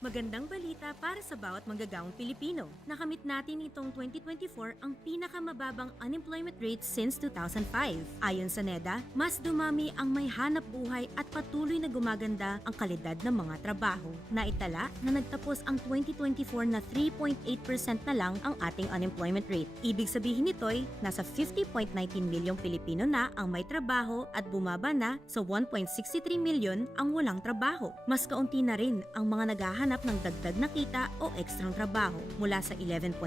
Magandang balita para sa bawat manggagawang Pilipino. Nakamit natin itong 2024 ang pinakamababang unemployment rate since 2005. Ayon sa NEDA, mas dumami ang may hanap buhay at patuloy na gumaganda ang kalidad ng mga trabaho. Naitala na nagtapos ang 2024 na 3.8% na lang ang ating unemployment rate. Ibig sabihin nito'y nasa 50.19 milyong Pilipino na ang may trabaho at bumaba na sa 1.63 milyon ang walang trabaho. Mas kaunti na rin ang mga naghahanap ng dagdag na kita o ekstrang trabaho. Mula sa 11.9%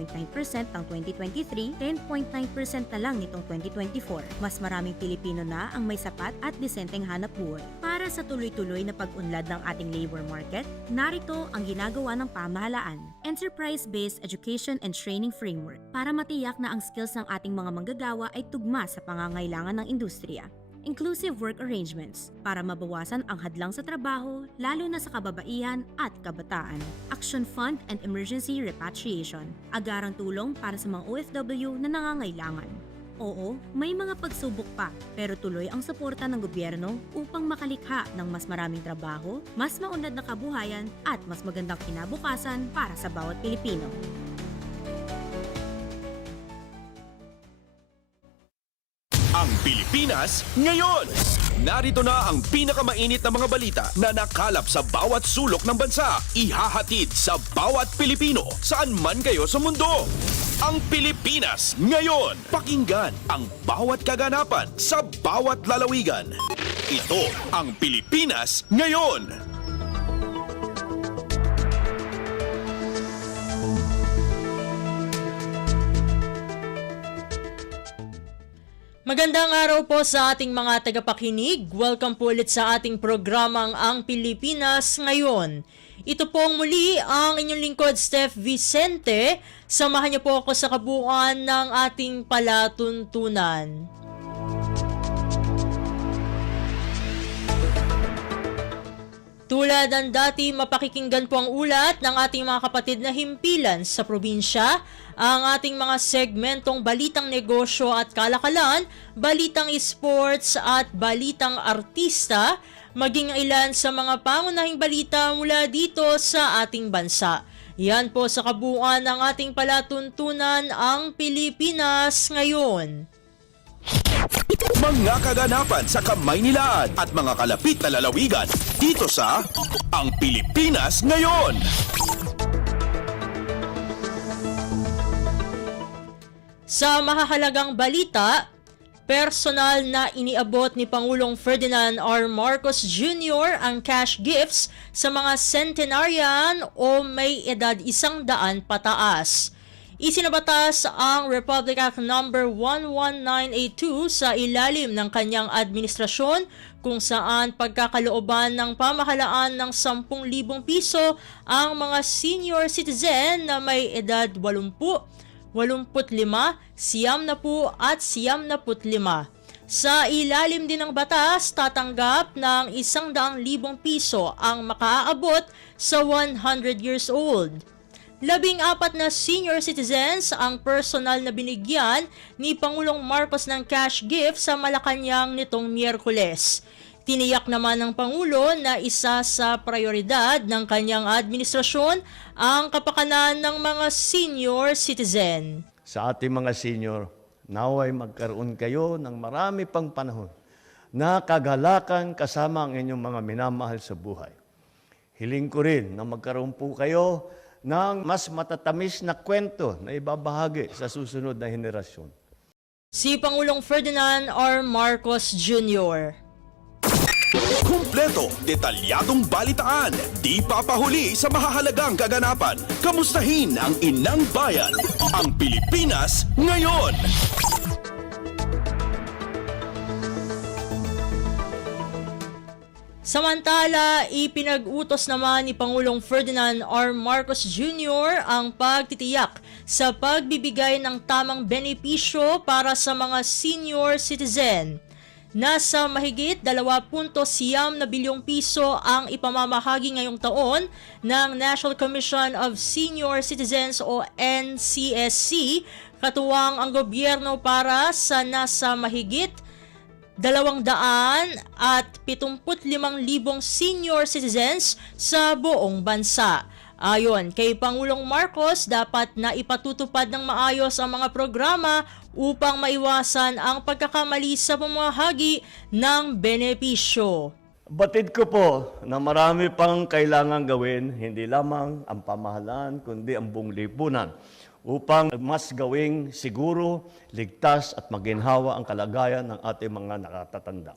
ng 2023, 10.9% na lang nitong 2024. Mas maraming Pilipino na ang may sapat at disenteng hanap buhay. Para sa tuloy-tuloy na pag-unlad ng ating labor market, narito ang ginagawa ng pamahalaan. Enterprise-based Education and Training Framework para matiyak na ang skills ng ating mga manggagawa ay tugma sa pangangailangan ng industriya. Inclusive work arrangements para mabawasan ang hadlang sa trabaho, lalo na sa kababaihan at kabataan. Action Fund and Emergency Repatriation, agarang tulong para sa mga OFW na nangangailangan. Oo, may mga pagsubok pa, pero tuloy ang suporta ng gobyerno upang makalikha ng mas maraming trabaho, mas maunlad na kabuhayan at mas magandang kinabukasan para sa bawat Pilipino. Ang Pilipinas ngayon! Narito na ang pinakamainit na mga balita na nakalap sa bawat sulok ng bansa. Ihahatid sa bawat Pilipino saan man kayo sa mundo. Ang Pilipinas ngayon! Pakinggan ang bawat kaganapan sa bawat lalawigan. Ito ang Pilipinas ngayon! Magandang araw po sa ating mga tagapakinig. Welcome po ulit sa ating programang Ang Pilipinas Ngayon. Ito pong muli ang inyong lingkod, Steph Vicente. Samahan niyo po ako sa kabuuan ng ating palatuntunan. Tulad ng dati, mapakikinggan po ang ulat ng ating mga kapatid na himpilan sa probinsya, ang ating mga segmentong balitang negosyo at kalakalan, balitang sports at balitang artista, maging ilan sa mga pangunahing balita mula dito sa ating bansa. Yan po sa kabuuan ng ating palatuntunan, ang Pilipinas Ngayon. Mga kaganapan sa Kamaynilaan at mga kalapit na lalawigan dito sa Ang Pilipinas Ngayon. Sa mahahalagang balita, personal na iniabot ni Pangulong Ferdinand R. Marcos Jr. ang cash gifts sa mga centenarian o may edad 100 pataas. Isinabatas ang Republic Act No. 11982 sa ilalim ng kanyang administrasyon kung saan pagkakalooban ng pamahalaan ng 10,000 piso ang mga senior citizen na may edad 80, 85, 90 at 95. Sa ilalim din ng batas, tatanggap ng 100,000 piso ang makaaabot sa 100 years old. 14 na senior citizens ang personal na binigyan ni Pangulong Marcos ng cash gift sa Malacanang nitong Miyerkules. Tiniyak naman ng Pangulo na isa sa prioridad ng kanyang administrasyon ang kapakanan ng mga senior citizen. Sa ating mga senior, naway magkaroon kayo ng marami pang panahon na kagalakan kasama ang inyong mga minamahal sa buhay. Hiling ko rin na magkaroon po kayo ng mas matatamis na kwento na ibabahagi sa susunod na henerasyon. Si Pangulong Ferdinand R. Marcos Jr. Kumpleto, detalyadong balitaan, di papahuli sa mahahalagang kaganapan. Kamustahin ang inang bayan, ang Pilipinas ngayon. Samantala, ipinag-utos naman ni Pangulong Ferdinand R. Marcos Jr. ang pagtitiyak sa pagbibigay ng tamang benepisyo para sa mga senior citizen. Nasa mahigit 2.9 bilyong piso ang ipamamahagi ngayong taon ng National Commission of Senior Citizens o NCSC, katuwang ang gobyerno para sa nasa mahigit 275,000 senior citizens sa buong bansa. Ayon kay Pangulong Marcos, dapat na ipatutupad ng maayos ang mga programa upang maiwasan ang pagkakamali sa pamamahagi ng benepisyo. Batid ko po na marami pang kailangan gawin, hindi lamang ang pamahalaan, kundi ang buong lipunan upang mas gawing siguro, ligtas at maginhawa ang kalagayan ng ating mga nakatatanda.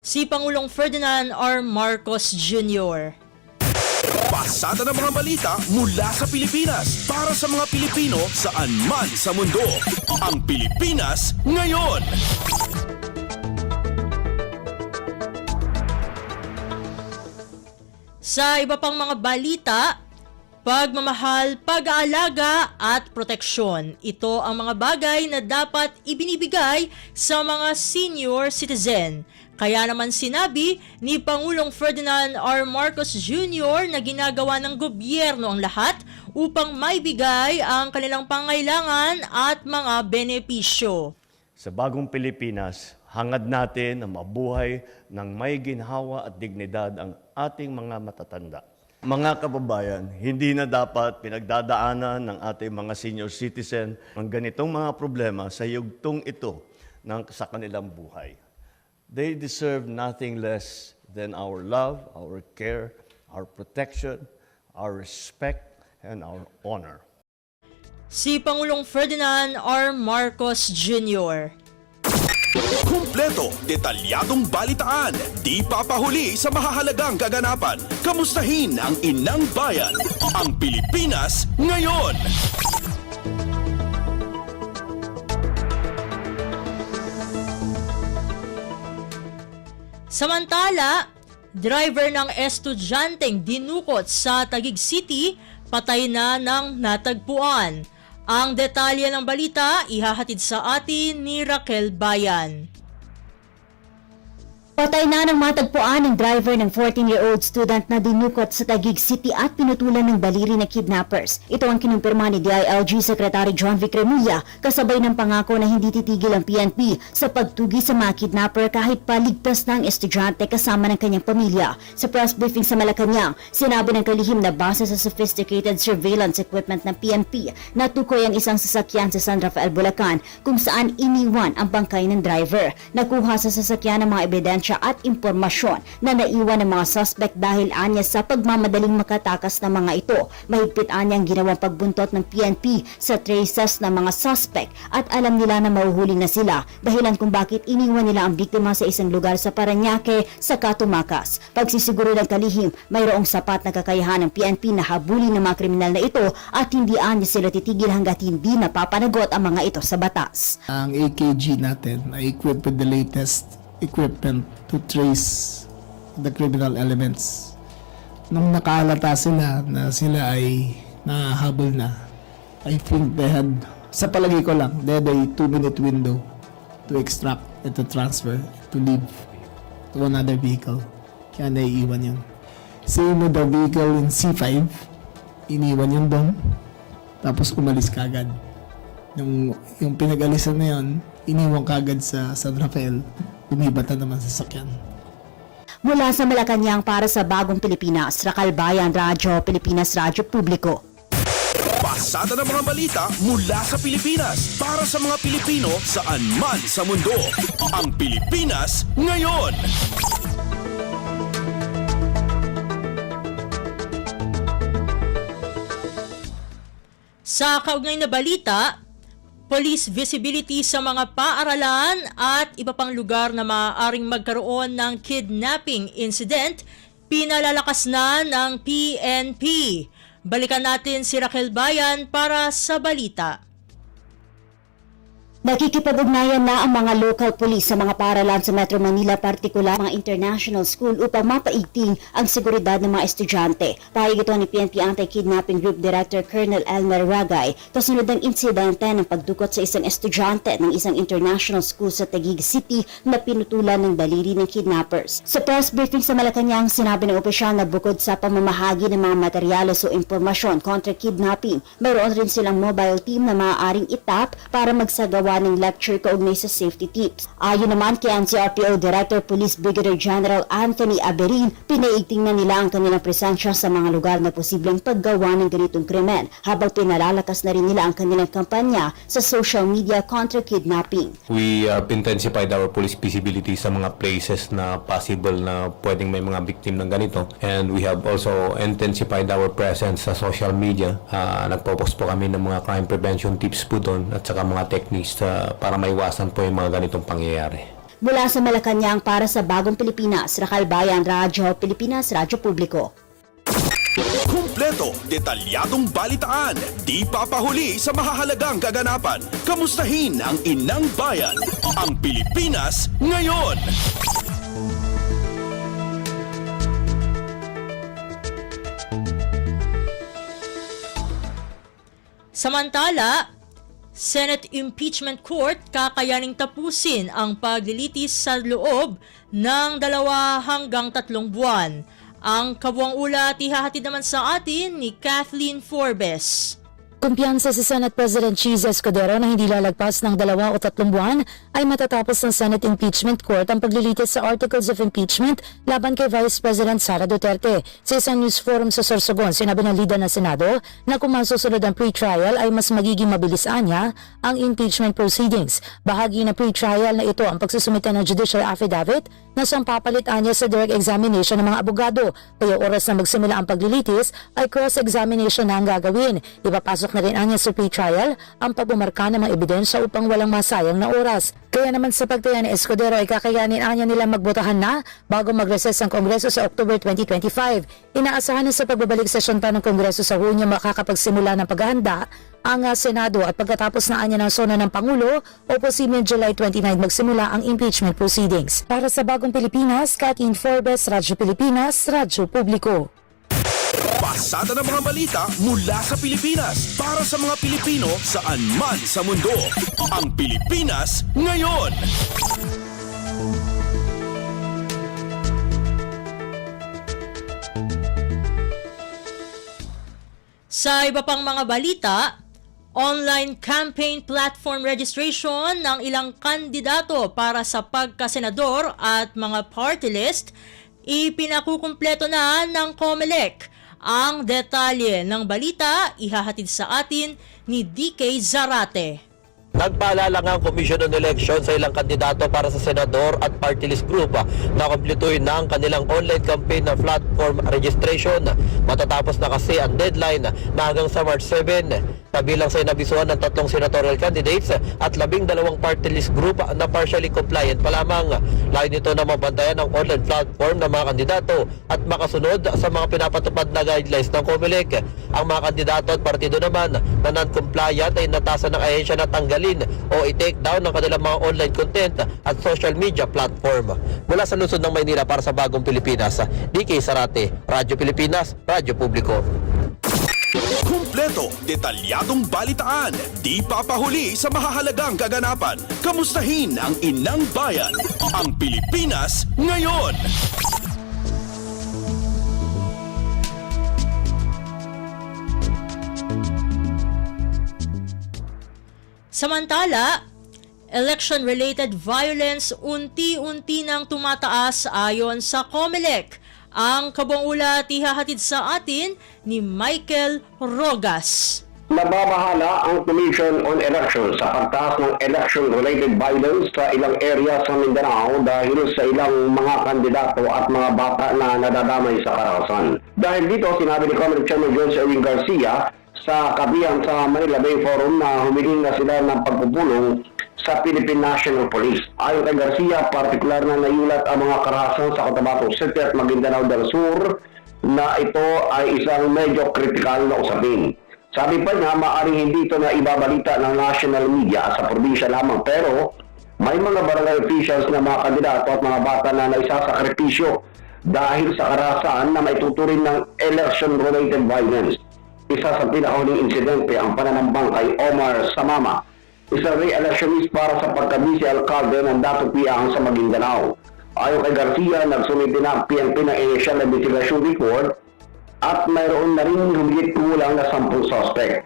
Si Pangulong Ferdinand R. Marcos Jr. Pasada ng mga balita mula sa Pilipinas para sa mga Pilipino saan man sa mundo. Ang Pilipinas ngayon. Sa iba pang mga balita, pagmamahal, pag-aalaga at proteksyon. Ito ang mga bagay na dapat ibinibigay sa mga senior citizen. Kaya naman sinabi ni Pangulong Ferdinand R. Marcos Jr. na ginagawa ng gobyerno ang lahat upang maibigay ang kanilang pangailangan at mga benepisyo. Sa bagong Pilipinas, hangad natin na mabuhay ng may ginhawa at dignidad ang ating mga matatanda. Mga kababayan, hindi na dapat pinagdadaanan ng ating mga senior citizen ang ganitong mga problema sa yugtong ito sa kanilang buhay. They deserve nothing less than our love, our care, our protection, our respect, and our honor. Si Pangulong Ferdinand R. Marcos Jr. Kumpleto, detalyadong balitaan, di papahuli sa mahahalagang kaganapan. Kamustahin ang inang bayan, ang Pilipinas ngayon. Samantala, driver ng estudyanteng dinukot sa Taguig City, patay na ng natagpuan. Ang detalye ng balita ihahatid sa atin ni Raquel Bayan. Patay na ng matagpuan ng driver ng 14-year-old student na dinukot sa Taguig City at pinutulan ng daliri na kidnappers. Ito ang kinumpirma ni DILG Secretary John Vic Remulla kasabay ng pangako na hindi titigil ang PNP sa pagtugi sa mga kidnapper kahit paligtas na ang estudyante kasama ng kanyang pamilya. Sa press briefing sa Malacanang, sinabi ng kalihim na base sa sophisticated surveillance equipment ng PNP na tukoy ang isang sasakyan sa San Rafael, Bulacan kung saan iniwan ang bangkay ng driver. Nakuha sa sasakyan ng mga ebidensya at impormasyon na naiwan ng mga suspect dahil anya sa pagmamadaling makatakas ng mga ito. Mahigpit anya ang ginawang pagbuntot ng PNP sa traces ng mga suspect at alam nila na mahuhuli na sila, dahilan kung bakit iniwan nila ang biktima sa isang lugar sa Parañaque sa Katumakas. Pagsisiguro ng kalihim, mayroong sapat na kakayahan ng PNP na habulin ng mga kriminal na ito at hindi anya sila titigil hanggat hindi napapanagot ang mga ito sa batas. Ang AKG natin ay equipped with the latest equipment to trace the criminal elements. Nung nakahalata sila na sila ay nahabol na, I think they had, sa palagay ko lang, they had a 2-minute window to extract and to transfer, to leave to another vehicle. Kaya naiiwan yun. Same with the vehicle in C5, iniwan yun doon, tapos umalis kagad. Yung pinag-alisan na yun, iniwan kagad sa San Rafael, lumibatan naman sa sakyan. Mula sa Malacanang para sa Bagong Pilipinas, Raquel Bayan, Radyo Pilipinas, Radyo Publiko. Pasada ng mga balita mula sa Pilipinas para sa mga Pilipino saan man sa mundo. Ang Pilipinas ngayon. Sa kaugnay na balita, police visibility sa mga paaralan at iba pang lugar na maaaring magkaroon ng kidnapping incident, pinalalakas na ng PNP. Balikan natin si Raquel Bayan para sa balita. Nakikipag-ugnayan na ang mga local police sa mga paaralan sa Metro Manila, partikular mga international school upang mapaigting ang seguridad ng mga estudyante. Pahig ito ni PNP Anti-Kidnapping Group Director Colonel Elmer Ragay kasunod ng insidente ng pagdukot sa isang estudyante ng isang international school sa Taguig City na pinutulan ng daliri ng kidnappers. Sa press briefing sa Malacanang, sinabi ng opisyal na bukod sa pamamahagi ng mga materyales o impormasyon kontra kidnapping, mayroon rin silang mobile team na maaaring itap para magsagawa running lecture kaugnay sa safety tips. Ayon naman kay NCRPO Director Police Brigadier General Anthony Aberin, pinaigting na nila ang kanilang presensya sa mga lugar na posibleng paggawa ng ganitong krimen, habang pinalalakas na rin nila ang kanilang kampanya sa social media contra kidnapping. We intensified our police visibility sa mga places na possible na pwedeng may mga victim ng ganito, and we have also intensified our presence sa social media. Nagpo-post po kami ng mga crime prevention tips po doon at saka mga techniques para maiwasan po yung mga ganitong pangyayari. Mula sa Malacanang para sa Bagong Pilipinas, Rakal Bayan, Radyo Pilipinas, Radyo Publiko. Kumpleto, detalyadong balitaan, di papahuli sa mahahalagang kaganapan. Kamustahin ang inang bayan, ang Pilipinas ngayon. Samantala, Senate Impeachment Court kakayaning tapusin ang paglilitis sa loob ng 2 hanggang 3 buwan. Ang kabuang ulat ihahatid naman sa atin ni Kathleen Forbes. Kumpiyansa si Senate President Cheese Escudero na hindi lalagpas ng 2 o 3 buwan ay matatapos ng Senate Impeachment Court ang paglilitis sa Articles of Impeachment laban kay Vice President Sara Duterte. Sa isang news forum sa Sorsogon, sinabi ng leader ng Senado na kung masusunod ang pre-trial ay mas magiging mabilis anya ang impeachment proceedings. Bahagi ng pre-trial na ito ang pagsusumite ng judicial affidavit na siyang papalit anya sa direct examination ng mga abogado. Kaya oras na magsimula ang paglilitis ay cross-examination na ang gagawin. Ipapasok na rin anya sa pre-trial ang pagbumarka ng mga ebidensya upang walang masayang na oras. Kaya naman sa pagtaya ni Escudero ay kakayanin anya nila magbotahan na bago mag-recess ang Kongreso sa October 2025. Inaasahan na sa pagbabalik sesyon pa ng Kongreso sa Hunyo makakapagsimula ng paghahanda ang Senado at pagkatapos na anya ng sona ng Pangulo o posibleng July 29 magsimula ang impeachment proceedings. Para sa Bagong Pilipinas, Kathleen Forbes, Radyo Pilipinas, Radyo Publiko. Pasada ng mga balita mula sa Pilipinas para sa mga Pilipino saan man sa mundo. Ang Pilipinas ngayon. Sa iba pang mga balita, online campaign platform registration ng ilang kandidato para sa pagkasenador at mga party list, ipinakukumpleto na ng COMELEC. Ang detalye ng balita ihahatid sa atin ni DK Zarate. Nagpaalala nga ang Commission on Elections sa ilang kandidato para sa senador at party list group na kumpletuhin na ang kanilang online campaign na platform registration. Matatapos na kasi ang deadline na hanggang sa March 7. Kabilang sa inabisuhan ng 3 senatorial candidates at 12 party list group na partially compliant pa lamang. Layo nito na mabantayan ang online platform ng mga kandidato at makasunod sa mga pinapatupad na guidelines ng COMELEC. Ang mga kandidato at partido naman na non-compliant ay natasan ng ahensya na tanggalin o i-take down ng kanilang mga online content at social media platform. Mula sa lungsod ng Maynila para sa Bagong Pilipinas, DK Zarate, Radyo Pilipinas, Radyo Publiko. Kumpleto, detalyadong balitaan, di papahuli sa mahahalagang kaganapan. Kamustahin ang inang bayan, ang Pilipinas ngayon. Samantala, election-related violence unti-unti nang tumataas ayon sa COMELEC. Ang kabuang ulat ihahatid sa atin ni Michael Rogas. Nababahala ang Commission on Elections sa pagtaas ng election-related violence sa ilang area sa Mindanao dahil sa ilang mga kandidato at mga bata na nadadamay sa karahasan. Dahil dito, sinabi ni Comelec Chairman Jones Erwin Garcia sa kabihan sa Manila Bay Forum na humiling na sila ng pagpupulong sa Philippine National Police. Ayon kay Garcia, partikular na naiulat ang mga karahasan sa Cotabato City at Maguindanao del Sur na ito ay isang medyo kritikal na usapin. Sabi pa niya, maaaring hindi ito na ibabalita ng national media sa probinsya lamang, pero may mga barangay officials na mga kandidato at mga bata na naisasakripisyo dahil sa karahasan na maituturing ng election-related violence. Isa sa pinakahuling insidente ang pananambang kay Omar Samama, isang re-electionist para sa pagka-vice alcalde ng Dato Piang sa Maguindanao. Ayon kay Garcia, nagsumite na ang PNP ng initial investigation report at mayroon na rin humigit kulang na 10 suspect.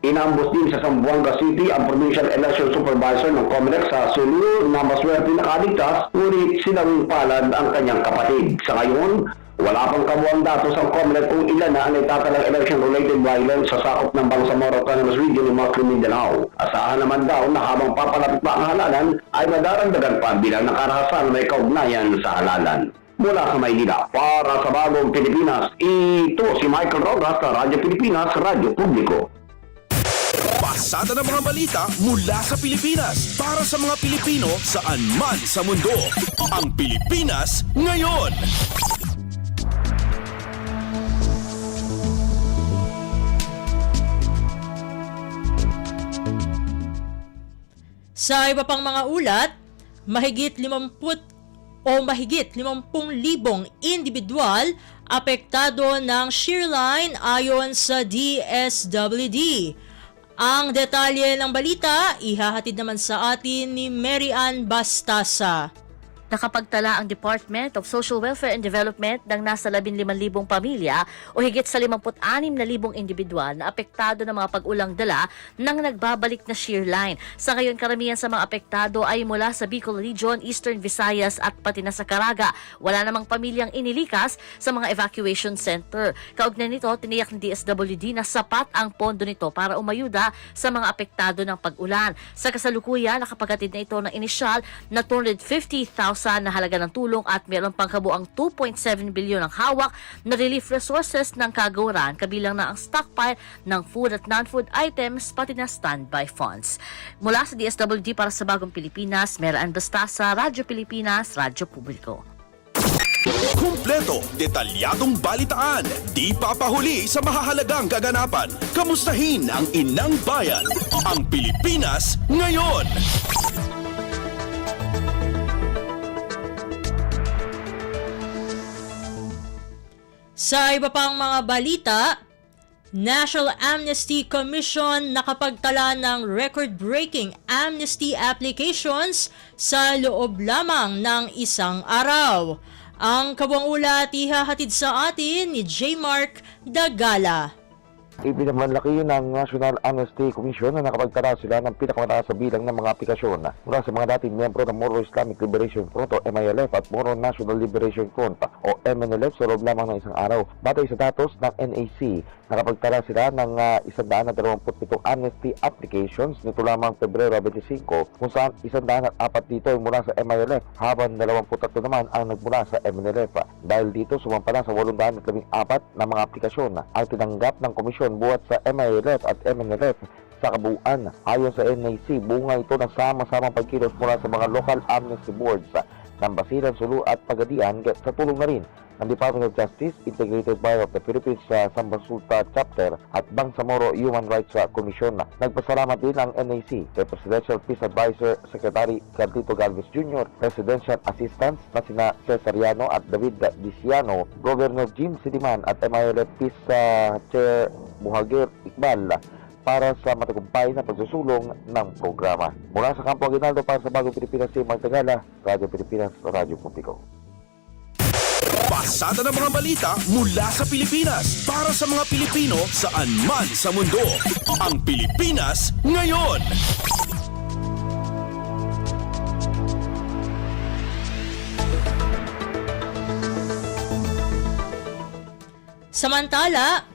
Inambos din sa Zamboanga City ang Provincial Election Supervisor ng COMELEC sa Sulu na maswerte nakaligtas, ngunit sinawing palad ang kanyang kapatid. Sa ngayon, wala pang kabuang datos ang COMELEC kung ilan na ang naitatalang election-related violence sa sakop ng Bangsamoro Autonomous Region ng Muslim Mindanao. Asahan naman daw na habang papalapit pa ang halalan ay madaragdagan pa bilang ng karahasan na may kaugnayan sa halalan. Mula sa Maynila, para sa Bagong Pilipinas, ito si Michael Rogas sa Radyo Pilipinas, Radyo Publiko. Pasada ng mga balita mula sa Pilipinas para sa mga Pilipino saan man sa mundo. Ang Pilipinas ngayon. Sa iba pang mga ulat, mahigit 50,000 individual apektado ng shearline ayon sa DSWD. Ang detalye ng balita, ihahatid naman sa atin ni Mary Ann Bastasa. Nakapagtala ang Department of Social Welfare and Development ng nasa 15,000 pamilya o higit sa 56,000 individual na apektado ng mga pag-ulang dala ng nagbabalik na shear line. Sa ngayon, karamihan sa mga apektado ay mula sa Bicol Region, Eastern Visayas at pati na sa Caraga. Wala namang pamilyang inilikas sa mga evacuation center. Kaugnay nito, tiniyak ng DSWD na sapat ang pondo nito para umayuda sa mga apektado ng pag-ulan. Sa kasalukuyan, nakapagatid na ito ng inisyal na 250,000 na halaga ng tulong at meron pang kabuang 2.7 bilyon ang hawak na relief resources ng kagawaran, kabilang na ang stockpile ng food at non-food items pati na standby funds. Mula sa DSWD para sa Bagong Pilipinas, Mary Ann Bastasa, Radyo Pilipinas, Radyo Publiko. Kumpleto, detalyadong balitaan, di papahuli sa mahahalagang kaganapan. Kamustahin ang inang bayan. Ang Pilipinas ngayon. Sa iba pang mga balita, National Amnesty Commission nakapagtala ng record-breaking amnesty applications sa loob lamang ng isang araw. Ang kabuang ulat ihahatid sa atin ni J. Mark Dagala. Ipinamalaki ng National Amnesty Commission na nakapagtala sila ng pinakamataas sa bilang ng mga aplikasyon mula sa mga dating miyembro ng Moro Islamic Liberation Front o MILF at Moro National Liberation Front o MNLF sa loob lamang ng isang araw. Batay sa datos ng NAC, nakapagtala sila ng 127 amnesty applications nito lamang Pebrero 25, kung saan 104 dito ay mula sa MILF habang 23 naman ang nagmula sa MNLF. Dahil dito, sumampa na sa 814 na mga aplikasyon ang tinanggap ng komisyon buhat sa MILF at MNLF sa kabuuan. Ayon sa NAC, bunga ito ng sama-samang pagkilos mula sa mga local amnesty boards ng Basilan, Sulu at Pagadian sa tulong na rin ng Department of Justice, Integrated Bureau of the Philippines sa Sambasulta Chapter at Bangsamoro Human Rights Commission. Nagpasalamat din ang NAC kay Presidential Peace Advisor Secretary Carlito Galvez Jr., Presidential Assistants na sina Cesariano at David Diciano, Governor Jim Sidiman at MILF Peace Chair Muhagir Iqbal para sa matagumpay na pagsusulong ng programa. Mula sa Campo Aguinaldo para sa Bagong Pilipinas, si Magdagala, Radyo Pilipinas, Radyo Publiko. Pasada ng mga balita mula sa Pilipinas para sa mga Pilipino saan man sa mundo. Ang Pilipinas ngayon. Samantala,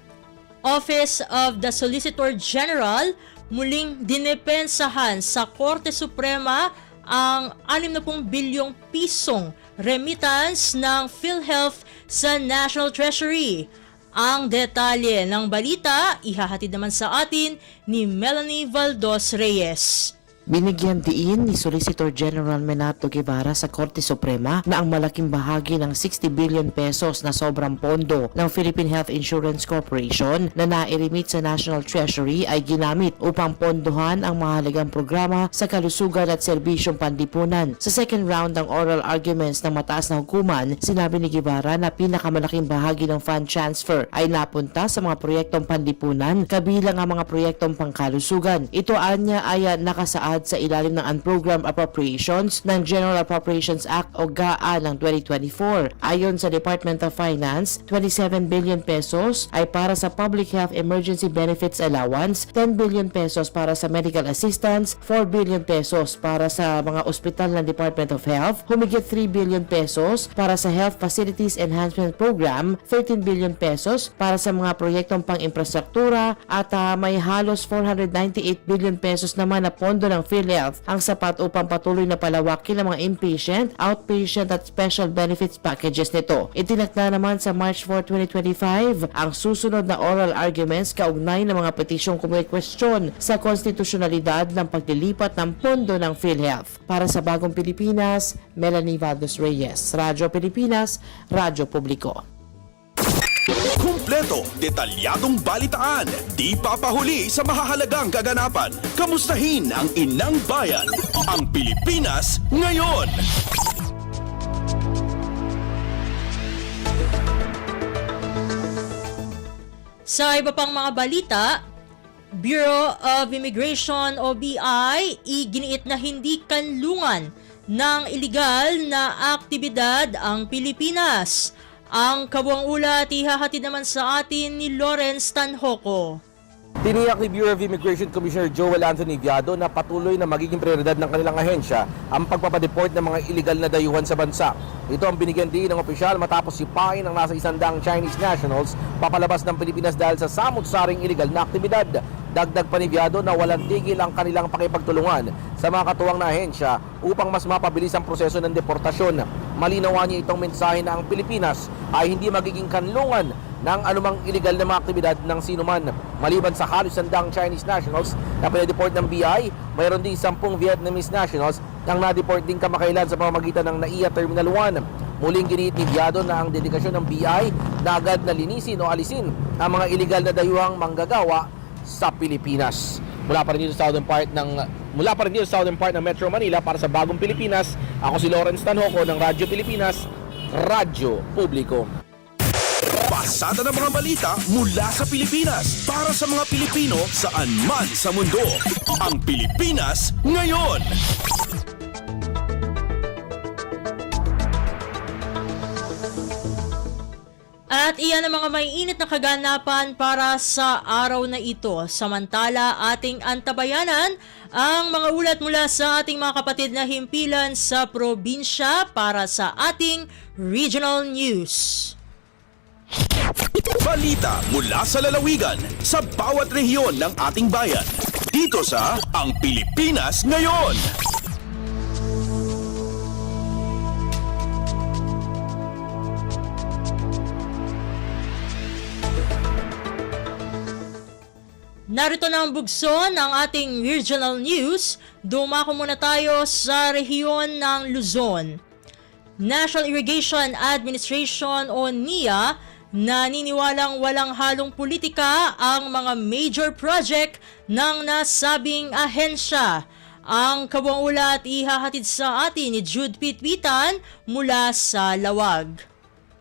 Office of the Solicitor General muling dinepensahan sa Korte Suprema ang 60 bilyong pisong remittance ng PhilHealth sa National Treasury. Ang detalye ng balita ihahatid naman sa atin ni Melanie Valdos Reyes. Binigyan diin ni Solicitor General Menato Guevara sa Korte Suprema na ang malaking bahagi ng 60 billion pesos na sobrang pondo ng Philippine Health Insurance Corporation na nai-remit sa National Treasury ay ginamit upang pondohan ang mahalagang programa sa kalusugan at serbisyong panlipunan. Sa second round ng oral arguments ng mataas na hukuman, sinabi ni Guevara na pinakamalaking bahagi ng fund transfer ay napunta sa mga proyektong panlipunan kabilang ang mga proyektong pangkalusugan. Ito anya ay nakasaad sa ilalim ng Unprogrammed Appropriations ng General Appropriations Act o GAA ng 2024. Ayon sa Department of Finance, 27 billion pesos ay para sa Public Health Emergency Benefits Allowance, 10 billion pesos para sa medical assistance, 4 billion pesos para sa mga ospital ng Department of Health, humigit 3 billion pesos para sa Health Facilities Enhancement Program, 13 billion pesos para sa mga proyektong pang-infrastruktura at may halos 498 billion pesos naman na pondo ng PhilHealth ang sapat upang patuloy na palawakin ang mga inpatient, outpatient at special benefits packages nito. Itinakda naman sa March 4, 2025 ang susunod na oral arguments kaugnay ng mga petisyong kumikwestiyon sa konstitusyonalidad ng paglilipat ng pondo ng PhilHealth. Para sa Bagong Pilipinas, Melanie Valdes Reyes, Radyo Pilipinas, Radyo Publiko. Kumpleto, detalyadong balitaan, di papahuli sa mahahalagang kaganapan. Kamustahin ang inang bayan, ang Pilipinas ngayon. Sa iba pang mga balita, Bureau of Immigration o BI iginiit na hindi kanlungan ng iligal na aktibidad ang Pilipinas. Ang kabuang ulat ihahatid naman sa atin ni Lawrence Tanhoco. Tiniyak ni Bureau of Immigration Commissioner Joel Anthony Viado na patuloy na magiging prioridad ng kanilang ahensya ang pagpapadeport ng mga iligal na dayuhan sa bansa. Ito ang binigyan din ng opisyal matapos sipain ang nasa 100 Chinese nationals papalabas ng Pilipinas dahil sa samut-saring iligal na aktibidad. Dagdag pa ni Viado na walang tigil ang kanilang pakipagtulungan sa mga katuwang na ahensya upang mas mapabilis ang proseso ng deportasyon. Malinawa niya itong mensahe na ang Pilipinas ay hindi magiging kanlungan ng anumang iligal na mga aktibidad ng sinuman. Maliban sa halos 100 Chinese nationals na pinadeport ng BI, mayroon din 10 Vietnamese nationals ang na-deport din kamakailan sa pamamagitan ng NAIA Terminal 1. Muling giniit ni Viado na ang dedikasyon ng BI na agad na linisin o alisin ang mga iligal na dayuhang manggagawa sa Pilipinas. Mula pa rin dito sa southern part ng Metro Manila para sa Bagong Pilipinas, ako si Lawrence Tanhoco ng Radyo Pilipinas, Radyo Publiko. Pasada ng mga balita mula sa Pilipinas para sa mga Pilipino saan man sa mundo. Ang Pilipinas ngayon. At iyan ang mga may init na kaganapan para sa araw na ito. Samantala, ating antabayanan ang mga ulat mula sa ating mga kapatid na himpilan sa probinsya para sa ating regional news. Balita mula sa lalawigan sa bawat rehiyon ng ating bayan. Dito sa Ang Pilipinas Ngayon. Narito na ang bugso ng ating regional news. Dumako muna tayo sa rehiyon ng Luzon. National Irrigation Administration o NIA naniniwalang walang halong politika ang mga major project ng nasabing ahensya. Ang kabuang ulat ihahatid sa atin ni Jude Pitpitan mula sa Lawag.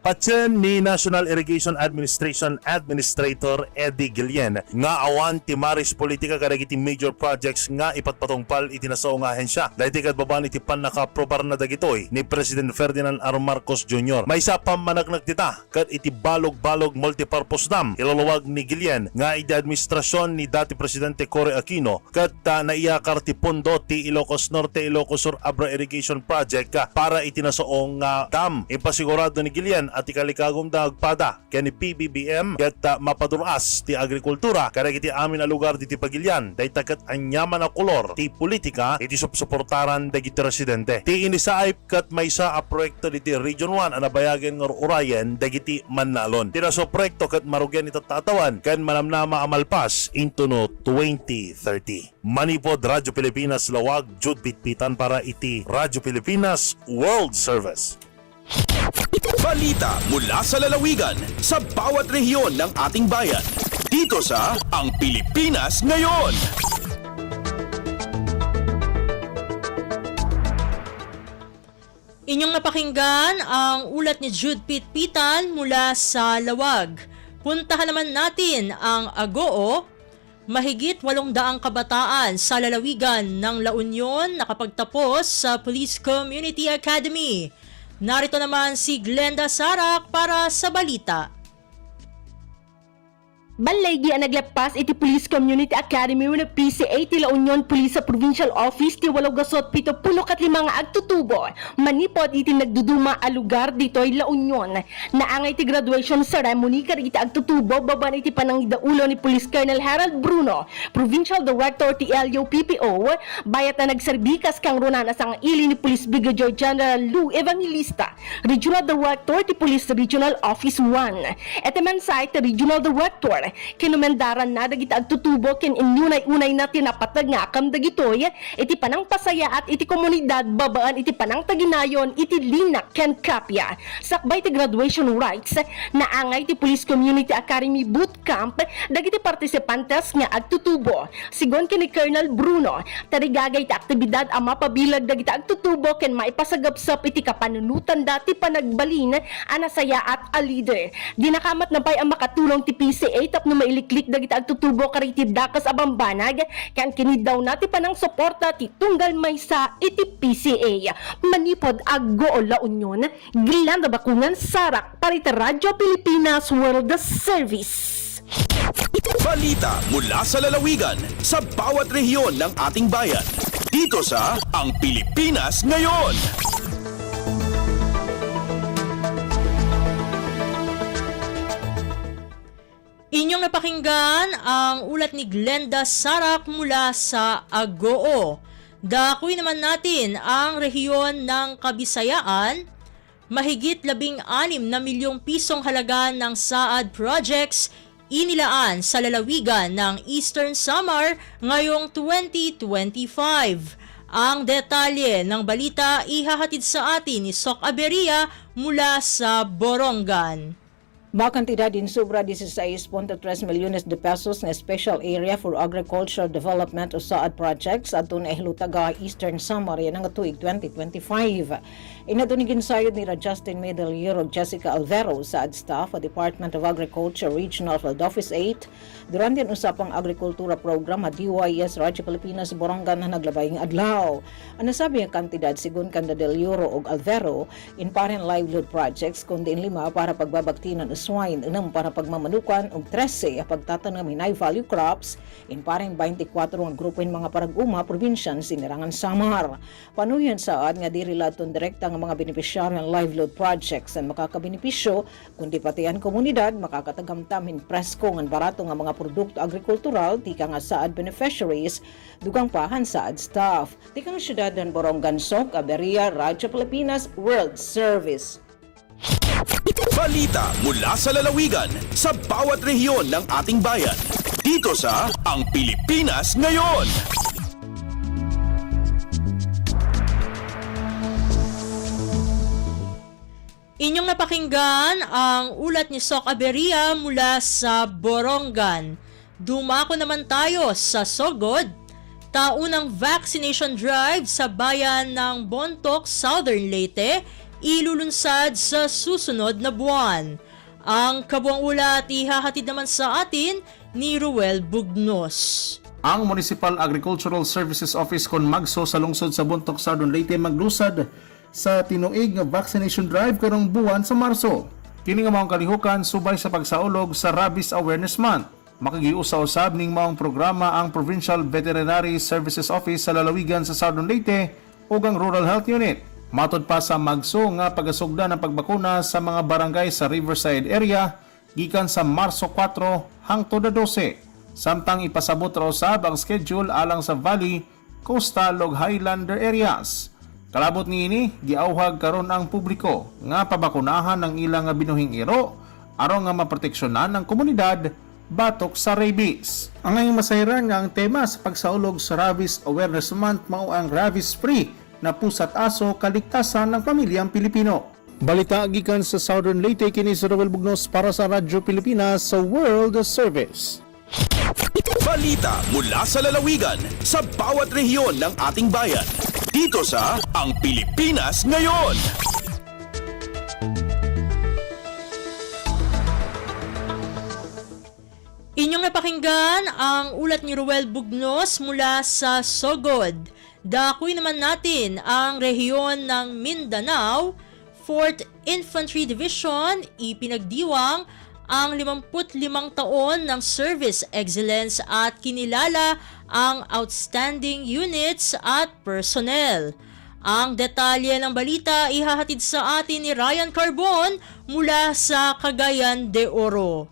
Patsen ni National Irrigation Administration Administrator Eddie Guillen nga awan ti maris politika kadagiti major projects nga ipatpatungpal iti nasao nga ahensya. Dahiti kadbaban iti panakaprobar na dagitoy ni President Ferdinand R. Marcos Jr. May isa pa managnag dita kat iti balog-balog multipurpose dam. Iluluwag ni Guillen nga iti administrasyon ni dati Presidente Cory Aquino kat naiyakar ti pondo ti Ilocos Norte Ilocos Sur Abra Irrigation Project para iti nasao nga dam. Ipasigurado ni Guillen at ikalikagom dagpada kani PBBM ket mapaduras ti agrikultura kadagiti iti amin a lugar diti Pagilian dayta ket anyaman a kolor ti politika iti suportaran dagiti residente. Ti inisaip ket maysa a proyekto diti Region 1 a nabayagen nga urayen dagiti Mannalon. Tinaso proyekto ket marugen itatawan ken manamnama amalpas into no 2030. Manipod Radyo Pilipinas Lawag, Jude Pitpitan para iti Radyo Pilipinas World Service. Balita mula sa lalawigan sa bawat rehiyon ng ating bayan. Dito sa Ang Pilipinas Ngayon. Inyong napakinggan ang ulat ni Jude Pitpitan mula sa Lawag. Puntahan naman natin ang Agoo Mahigit 800 kabataan sa lalawigan ng La Union nakapagtapos sa Police Community Academy. Narito naman si Glenda Sarak para sa balita. Balaygi ang naglapas iti Police Community Academy ng PCA ti La Union Police sa Provincial Office ti 875 agtutubo. Manipod iti nagduduma a lugar ditoy La Union. Naangay ti graduation ceremony kariti agtutubo baban iti panangidaulo ni Police Colonel Harold Bruno, Provincial Director ti LUPPO, bayat na nagserbikas kang runanas ang ili ni Police Brigadier General Lou Evangelista, Regional Director ti Police Regional Office 1. Etimansay ti Regional Director kinumendaran na dagiti agtutubo ken inyunay-unay na tinapatag nga akam dagitoy iti panang pasaya at iti komunidad babaan iti panang taginayon iti linak ken kapya. Sakbay ti graduation rites na angay ti Police Community Academy Bootcamp dagiti partisipantes nga agtutubo. Sigon kini Colonel Bruno, tarigagay ti aktibidad a mapabilag dagiti agtutubo ken maipasagapsap iti kapanunutan dati panagbalin anasaya at a leader. Dinakamat na pay ang makatulong ti PCA tapno mailiklik dagiti agtutubo kariti dakas abambanag kan kini daw nati panang suporta ti tunggal maysa iti PCA. Manipod aggo La Union, Glenda Bakungan, Sarak, parita Radyo Pilipinas World Service. Balita mula sa lalawigan sa bawat rehiyon ng ating bayan. Dito sa Ang Pilipinas Ngayon. Inyong napakinggan ang ulat ni Glenda Sarak mula sa Agoo. Dakuin naman natin ang rehiyon ng Kabisayaan. Mahigit 16 na milyong pisong halaga ng SAAD projects inilaan sa lalawigan ng Eastern Samar ngayong 2025. Ang detalye ng balita ihahatid sa atin ni Sok Aberia mula sa Borongan. Ba kantidad din sobra 16.3 milyones de pesos na Special Area for Agricultural Development o SAAD projects at doon ay hilutaga Eastern Samar yan ang tuig 2025. Inatunigin sayod ni Justin Medalier o Jessica Alvero SAAD staff o Department of Agriculture Regional Field Office 8 durante ang usapang agrikultura program at DYS Radyo Pilipinas Borongan na naglabaying adlaw. Ang nasabi ang kantidad sigun kanda Del Euro o Alvero in parent livelihood projects kundi 5 para pagbabakti ng swine, 6 para pagmamanukan ug 13 pagtatanong ng high value crops in pareng 24 ang grupo in mga parag-uma probinsyan sinirangan Samar. Panuyon saad nga diri laton direkta nga mga beneficiary ng livelihood projects ang makakabenepisyo kundi pati ang komunidad makakatagamtam presko nga barato nga mga produkto agrikultural tika nga saad beneficiaries dugang pahan saad staff. Tikang syudad ng Borongan, Sok Aberia, Radyo Pilipinas World Service. Balita mula sa lalawigan sa bawat rehiyon ng ating bayan. Dito sa Ang Pilipinas Ngayon. Inyong napakinggan ang ulat ni Sok Aberia mula sa Borongan. Dumako naman tayo sa Sogod. Taunang vaccination drive sa bayan ng Bontoc, Southern Leyte, ilulunsad sa susunod na buwan. Ang kabuang ulat ihahatid naman sa atin ni Ruel Bugnos. Ang Municipal Agricultural Services Office kon Magso sa lungsod sa Bontoc, Southern Leyte maglusad sa tinuig nga vaccination drive karong buwan sa Marso. Kini nga maong kalihukan subay sa pagsaulog sa Rabies Awareness Month. Makigiusa-usab ning maong programa ang Provincial Veterinary Services Office sa lalawigan sa Southern Leyte ug ang Rural Health Unit. Matod pa sa Magso nga pagasugda ng pagbakuna sa mga barangay sa Riverside area gikan sa Marso 4 hangtod 12. Samtang ipasabot ra usab ang schedule alang sa Valley, Coastal ug Highlander areas. Kalabot niini giauhag karon ang publiko nga pabakunahan ang ilang binuhing iro aron nga maproteksyonan ang komunidad batok sa rabies. Ang ngayong masayran nga ang tema sa pagsaulog sa Rabies Awareness Month mao ang Rabies Free na pusat aso kaligtasan ng pamilyang Pilipino. Balita gikan sa Southern Leyte kini si Roel Bugnos para sa Radyo Pilipinas sa World Service. Balita mula sa lalawigan sa bawat rehiyon ng ating bayan. Dito sa Ang Pilipinas Ngayon. Inyong napakinggan ang ulat ni Ruel Bugnos mula sa Sogod. Dakuy naman natin ang rehiyon ng Mindanao. 4th Infantry Division ipinagdiwang ang 55 taon ng service excellence at kinilala ang outstanding units at personnel. Ang detalye ng balita ihahatid sa atin ni Ryan Carbon mula sa Cagayan de Oro.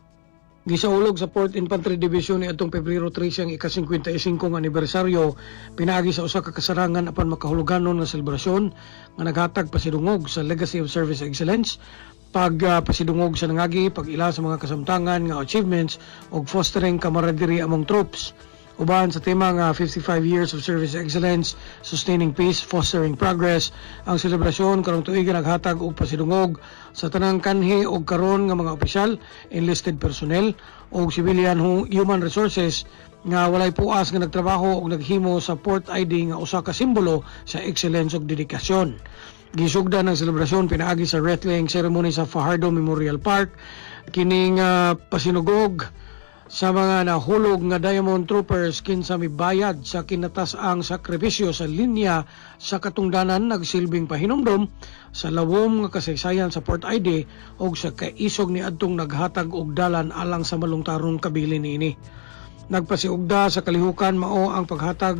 Gisaulog sa 4th Infantry Division ni atong Pebrero 3 siyang ika-55 anibersaryo, pinaagi sa usa ka kasarangan apan makahuluganon nga selebrasyon nga naghatag pasidungog sa Legacy of Service Excellence, pasidungog sa nangagi, pag-ila sa mga kasamtangan nga achievements ug fostering camaraderie among troops. Uban sa tema nga 55 years of service excellence, sustaining peace, fostering progress, ang selebrasyon karong tuiga naghatag og pasidungog sa tanang kanhi og karon nga mga opisyal, enlisted personnel og civilian human resources nga walay puas nga nagtrabaho og naghimo sa Port ID nga usa ka simbolo sa excellence ug dedikasyon. Gisugdan ang selebrasyon pinaagi sa wrestling ceremony sa Fajardo Memorial Park. Kining pasinugog sa mga nahulog nga Diamond Troopers kinsa mibayad sa kinatas-ang sakripisyo sa linya sa katungdanan nagsilbing pahinumdom sa lawom nga kasaysayan sa Port ID o sa kaisog ni adtong naghatag og dalan alang sa malungtarong kabilin niini. Nagpasiugda sa kalihukan mao ang paghatag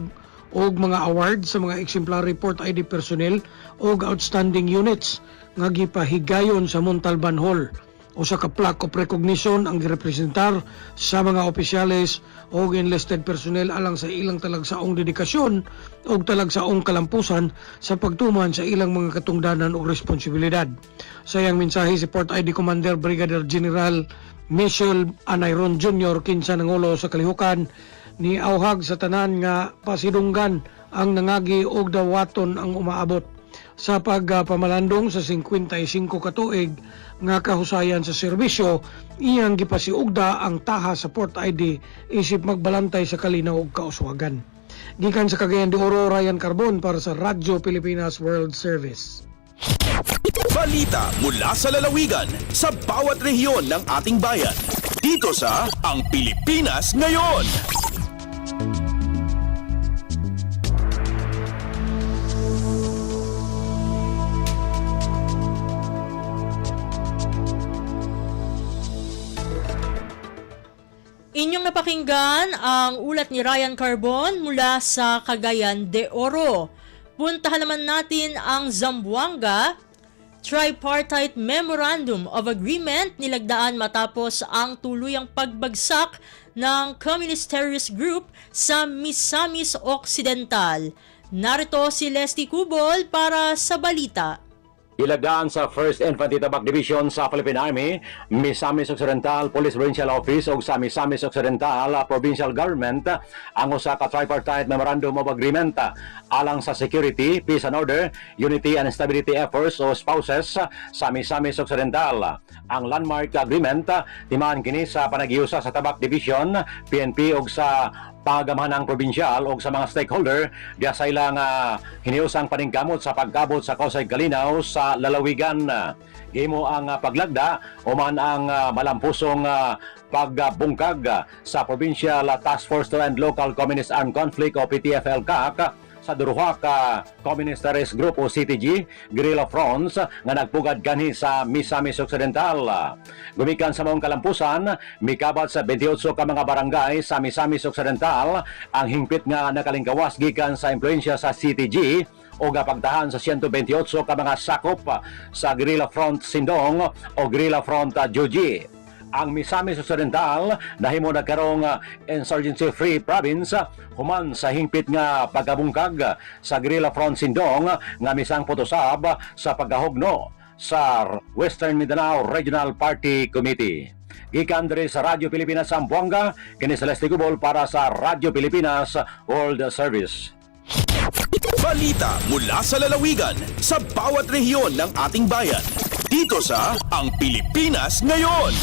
og mga award sa mga exemplary Port ID personnel og outstanding units nga gipahigayon sa Montalban Hall. Usa ka plaque of recognition ang girepresentar sa mga opisyales o enlisted personnel alang sa ilang talagsaong dedikasyon o talagsaong kalampusan sa pagtuman sa ilang mga katungdanan o responsibilidad. Sayang mensahe si Port ID Commander Brigadier General Michel Anayron Jr. kinsa nangulo sa kalihukan ni auhag sa tanan nga pasidunggan ang nangagi og dawaton ang umaabot sa pagpamalandong sa 55 katuig nga kahusayan sa serbisyo. Iyang gipasiugda ang taha sa Port ID isip magbalantay sa kalinaw ug kauswagan. Gikan sa Cagayan de Oro, Ryan Carbon para sa Radyo Pilipinas World Service. Balita mula sa lalawigan sa bawat rehiyon ng ating bayan. Dito sa Ang Pilipinas Ngayon. Inyong napakinggan ang ulat ni Ryan Carbon mula sa Cagayan de Oro. Puntahan naman natin ang Zamboanga. Tripartite Memorandum of Agreement nilagdaan matapos ang tuluyang pagbagsak ng Communist Terrorist Group sa Misamis Occidental. Narito si Leslie Cubol para sa balita. Ilagdaan sa 1st Infantry Tabak Division sa Philippine Army, Misamis Occidental Police Provincial Office o sa Misamis Occidental Provincial Government ang usa ka tripartite memorandum of agreement alang sa security, peace and order, unity and stability efforts o spouses sa Misamis Occidental. Ang landmark agreement timaan kini sa panagiusa sa Tabak Division, PNP o sa pagamahanang probinsyal o sa mga stakeholder diya sa ilang hiniusang paningkamot sa pagkabot sa kausay kalinaw sa lalawigan. Gimo ang paglagda o man ang malampusong pagbungkag sa Provincial Task Force to End Local Communist Armed Conflict o PTFL-CAC sa duruha ka Communist Terrorist Group o CTG guerrilla fronts nga nagpugad kanhi sa Misamis Occidental. Gumikan sa maong kalampusan, mikabat sa 28 ka mga barangay sa Misamis Occidental ang hingpit nga nakalingkawas gikan sa impluensya sa CTG o gapagtahan sa 128 ka mga sakop sa guerrilla front Sindong o guerrilla front Joji. Ang Misamis Occidental nahimo nagkarong insurgency-free province human sa hingpit nga pagkabungkag sa guerrilla front Sindong nga misang potosab sa pagkahugno sa Western Mindanao Regional Party Committee. Gikan diri sa Radyo Pilipinas Zamboanga, kini Celeste Cubol para sa Radyo Pilipinas World Service. Balita mula sa lalawigan sa bawat rehiyon ng ating bayan. Dito sa Ang Pilipinas Ngayon.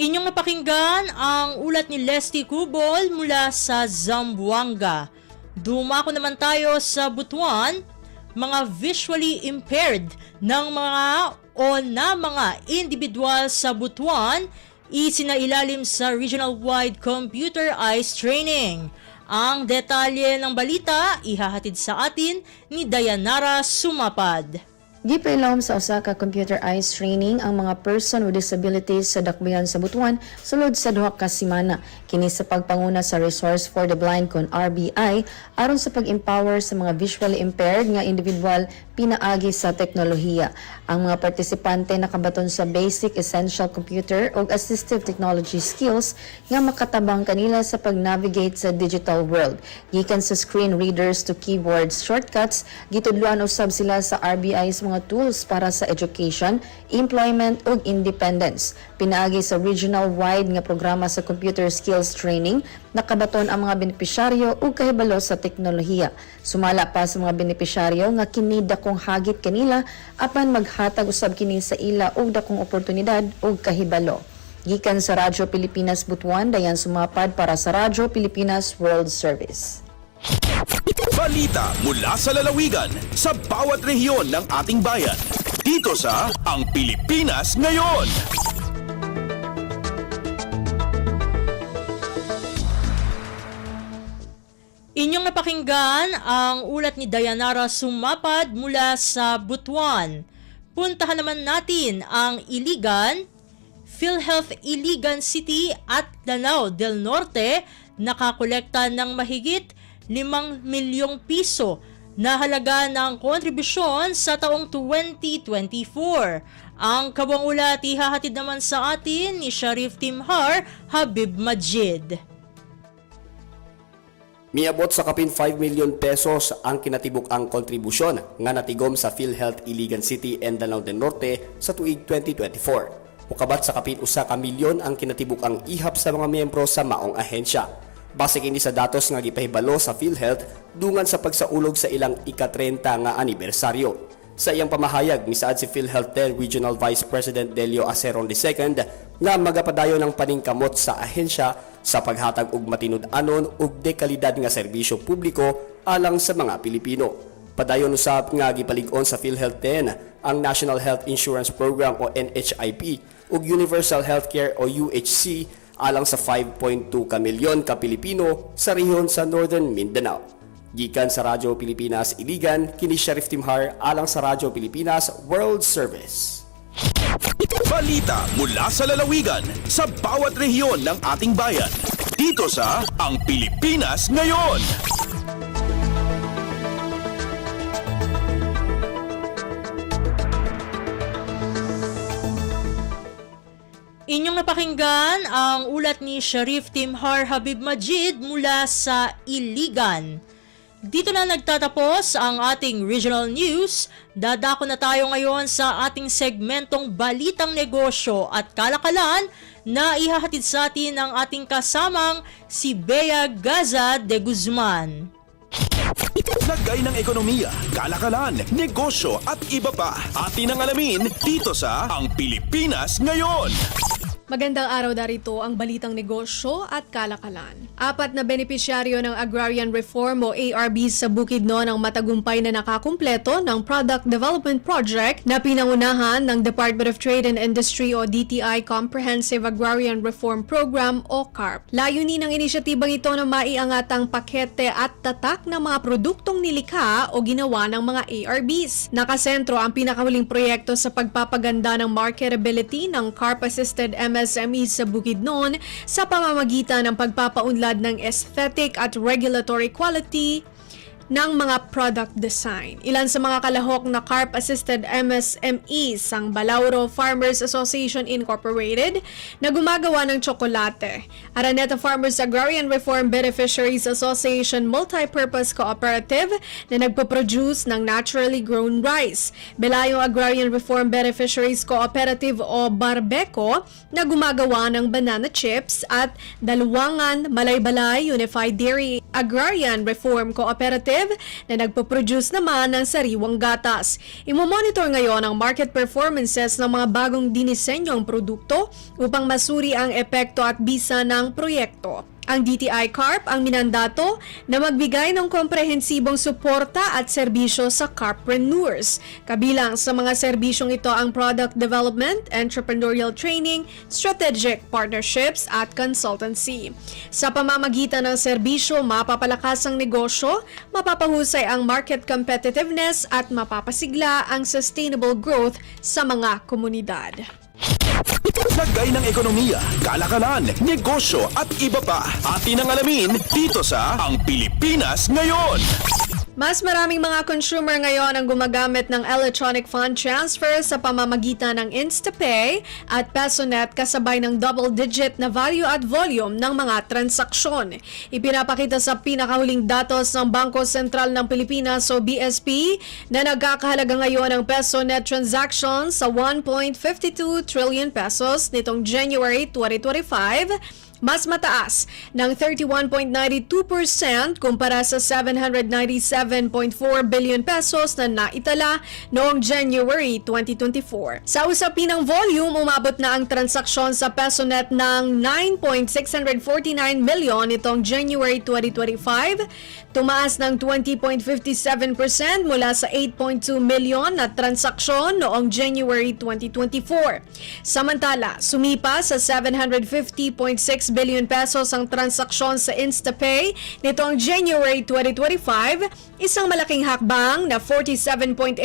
Inyong napakinggan ang ulat ni Leslie Cubol mula sa Zamboanga. Dumako naman tayo sa Butuan. mga visually impaired ng mga individual sa Butuan isinailalim sa regional-wide computerized training. Ang detalye ng balita ihahatid sa atin ni Dayanara Sumapad. Gipailawom sa Osaka computerized training ang mga person with disabilities sa dakbayan sa Butuan sulod sa duha ka semana kini sa pagpanguna sa Resource for the Blind kon RBI aron sa pag-empower sa mga visually impaired nga individual pinaagi sa teknolohiya. Ang mga partisipante nakabaton sa basic essential computer o assistive technology skills nga makatabang kanila sa pag-navigate sa digital world. Gikan sa screen readers to keyboard shortcuts, gitudluan usab sila sa RBI's mga tools para sa education, employment ug independence. Pinaagi sa regional-wide nga programa sa computer skills training, nakabaton ang mga benepisyaryo ug kahibalo sa teknolohiya. Sumala pa sa mga benepisyaryo nga kini dakong hagit kanila apan maghatag usab kini sa ila og dakong oportunidad ug kahibalo. Gikan sa Radyo Pilipinas Butuan, Dayan Sumapad para sa Radyo Pilipinas World Service. Balita mula sa lalawigan sa bawat rehiyon ng ating bayan. Dito sa Ang Pilipinas Ngayon. Inyong napakinggan ang ulat ni Dayanara Sumapad mula sa Butuan. Puntahan naman natin ang Iligan, PhilHealth Iligan City at Danao del Norte nakakolekta ng mahigit 5 milyong piso na halaga ng kontribusyon sa taong 2024. Ang kabang ulat ihahatid naman sa atin ni Sharif Timhar Habib Majid. Miabot sa kapin 5 million pesos ang kinatibuk ang kontribusyon nga natigom sa PhilHealth Iligan City and Danao del Norte sa tuig 2024. Mukabat sa kapin 1 ka milyon ang kinatibuk ang ihap sa mga miyembro sa maong ahensya. Base kini sa datos nga gipahibalo sa PhilHealth dungan sa pagsaulog sa ilang ika-30 nga anibersaryo. Sa iyang pamahayag, misaad si PhilHealth 10 Regional Vice President Delio Aceron II nga magapadayo ng paningkamot sa ahensya sa paghatag og matinud-anon ug dekalidad nga serbisyo publiko alang sa mga Pilipino. Padayon usab nga gipalig-on sa PhilHealth 10 ang National Health Insurance Program o NHIP ug Universal Healthcare o UHC alang sa 5.2 ka milyon ka Pilipino sa rehiyon sa Northern Mindanao. Gikan sa Radyo Pilipinas Iligan, kini Sharif Timhar alang sa Radyo Pilipinas World Service. Balita mula sa lalawigan sa bawat rehiyon ng ating bayan. Dito sa Ang Pilipinas Ngayon. Inyong napakinggan ang ulat ni Sharif Timhar Habib Majid mula sa Iligan. Dito na nagtatapos ang ating regional news. Dadako na tayo ngayon sa ating segmentong Balitang Negosyo at Kalakalan na ihahatid sa atin ng ating kasamang si Bea Gaza de Guzman. Lagay ng ekonomiya, kalakalan, negosyo at iba pa. Atin ang alamin dito sa Ang Pilipinas Ngayon. Magandang araw darito ang Balitang Negosyo at Kalakalan. 4 na benepisyaryo ng Agrarian Reform o ARB sa Bukidnon ang matagumpay na nakakumpleto ng Product Development Project na pinangunahan ng Department of Trade and Industry o DTI Comprehensive Agrarian Reform Program o CARP. Layunin ng inisyatibang ito na maiangatang pakete at tatak ng mga produktong nilikha o ginawa ng mga ARBs. Nakasentro ang pinakahuling proyekto sa pagpapaganda ng marketability ng CARP-assisted MSME sa Bukidnon sa pamamagitan ng pagpapaunlad ng aesthetic at regulatory quality ng mga product design. Ilan sa mga kalahok na CARP-assisted MSMEs ang Balauro Farmers Association Incorporated na gumagawa ng tsokolate, Araneta Farmers Agrarian Reform Beneficiaries Association Multipurpose Cooperative na nagpo-produce ng naturally grown rice, Belayo Agrarian Reform Beneficiaries Cooperative o Barbeco na gumagawa ng banana chips at Daluwangan Malaybalay Unified Dairy Agrarian Reform Cooperative na nagpo-produce naman ng sariwang gatas. Imo-monitor ngayon ang market performances ng mga bagong dinisenyong produkto upang masuri ang epekto at bisa ng proyekto. ang DTI Carp ang minandato na magbigay ng komprehensibong suporta at serbisyo sa carppreneurs. Kabilang sa mga serbisyong ito ang product development, entrepreneurial training, strategic partnerships at consultancy. Sa pamamagitan ng serbisyo, mapapalakas ang negosyo, mapapahusay ang market competitiveness at mapapasigla ang sustainable growth sa mga komunidad. Lagay ng ekonomiya, kalakalan, negosyo at iba pa. Atin ang alamin dito sa Ang Pilipinas Ngayon. Mas maraming mga consumer ngayon ang gumagamit ng electronic fund transfer sa pamamagitan ng InstaPay at PesoNet kasabay ng double-digit na value at volume ng mga transaksyon. Ipinapakita sa pinakahuling datos ng Bangko Sentral ng Pilipinas o BSP na nagkakahalaga ngayon ang PesoNet transactions sa 1.52 trillion pesos nitong January 2025, mas mataas ng 31.92% kumpara sa 797.4 billion pesos na naitala noong January 2024. Sa usapinang volume, umabot na ang transaksyon sa PesoNet ng 9.649 million nitong January 2025, tumaas ng 20.57% mula sa 8.2 million na transaksyon noong January 2024. Samantala, sumipa sa 750.6 billion pesos ang transaksyon sa InstaPay nitong January 2025, isang malaking hakbang na 47.81%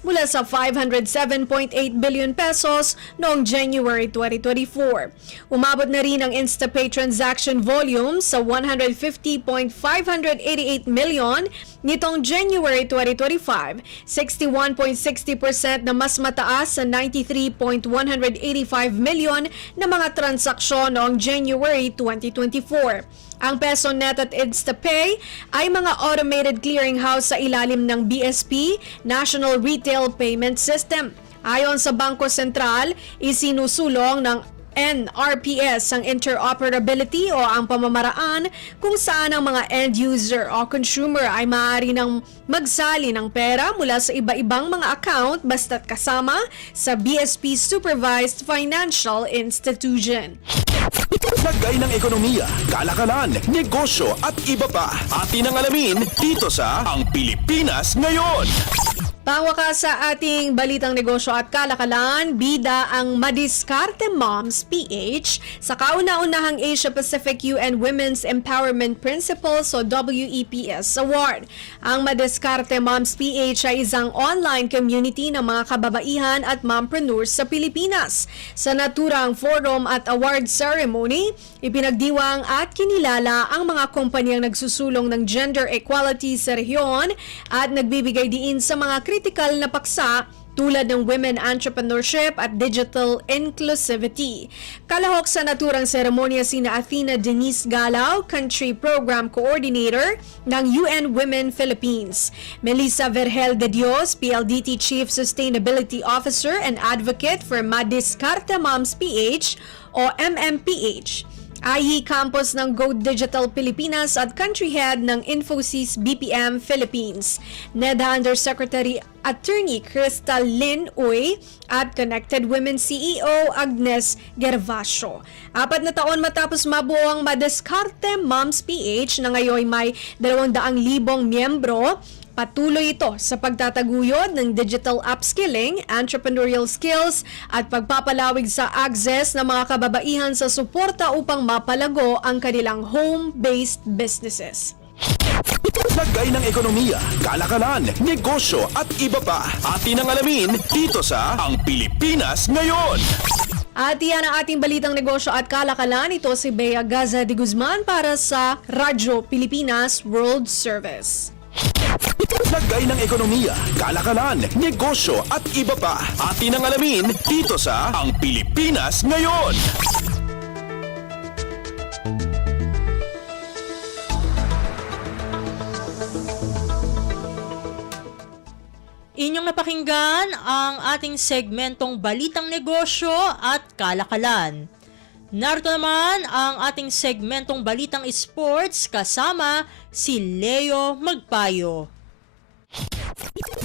mula sa 507.8 billion pesos noong January 2024. Umabot na rin ang InstaPay transaction volume sa 150.588 million nitong January 2025, 61.60% na mas mataas sa 93.185 million na mga transaksyon noong January 2024. Ang PesoNet at InstaPay ay mga automated clearinghouse sa ilalim ng BSP, National Retail Payment System. Ayon sa Bangko Sentral, isinusulong ng NRPS ang interoperability o ang pamamaraan kung saan ang mga end user o consumer ay maaari nang magsali ng pera mula sa iba-ibang mga account basta't kasama sa BSP Supervised Financial Institution. Lagay ng ekonomiya, kalakalan, negosyo at iba pa. Atin ang alamin dito sa Ang Pilipinas Ngayon. Pangwakas sa ating balitang negosyo at kalakalan, bida ang Madiskarte Moms PH sa kauna-unahang Asia Pacific UN Women's Empowerment Principles o WEPS Award. Ang Madiskarte Moms PH ay isang online community ng mga kababaihan at mompreneurs sa Pilipinas. Sa naturang forum at award ceremony, ipinagdiwang at kinilala ang mga kumpanyang nagsusulong ng gender equality sa rehiyon at nagbibigay diin sa mga kritikal na paksa tulad ng women entrepreneurship at digital inclusivity. Kalahok sa naturang seremonya sina Athena Denise Galao, Country Program Coordinator ng UN Women Philippines, Melissa Vergel de Dios, PLDT Chief Sustainability Officer and Advocate for Madiskarte Moms PH o MMPH, IE Campus ng Go Digital Pilipinas at Country Head ng Infosys BPM Philippines, NEDA Undersecretary Attorney Crystal Lynn Uy at Connected Women CEO Agnes Gervasio. 4 na taon matapos mabuo ang Madiskarte Moms PH na ngayon may 200,000 miyembro, patuloy ito sa pagtataguyod ng digital upskilling, entrepreneurial skills at pagpapalawig sa access ng mga kababaihan sa suporta upang mapalago ang kanilang home-based businesses. Lagay ng ekonomiya, kalakalan, negosyo at iba pa. Atin ang alamin dito sa Ang Pilipinas Ngayon. At iyan ang ating balitang negosyo at kalakalan. Ito si Bea Gaza de Guzman para sa Radyo Pilipinas World Service. Lagay ng ekonomiya, kalakalan, negosyo at iba pa. Atin ang alamin dito sa Ang Pilipinas Ngayon. Inyong napakinggan ang ating segmentong Balitang Negosyo at Kalakalan. Narito naman ang ating segmentong Balitang Sports kasama si Leo Magpayo.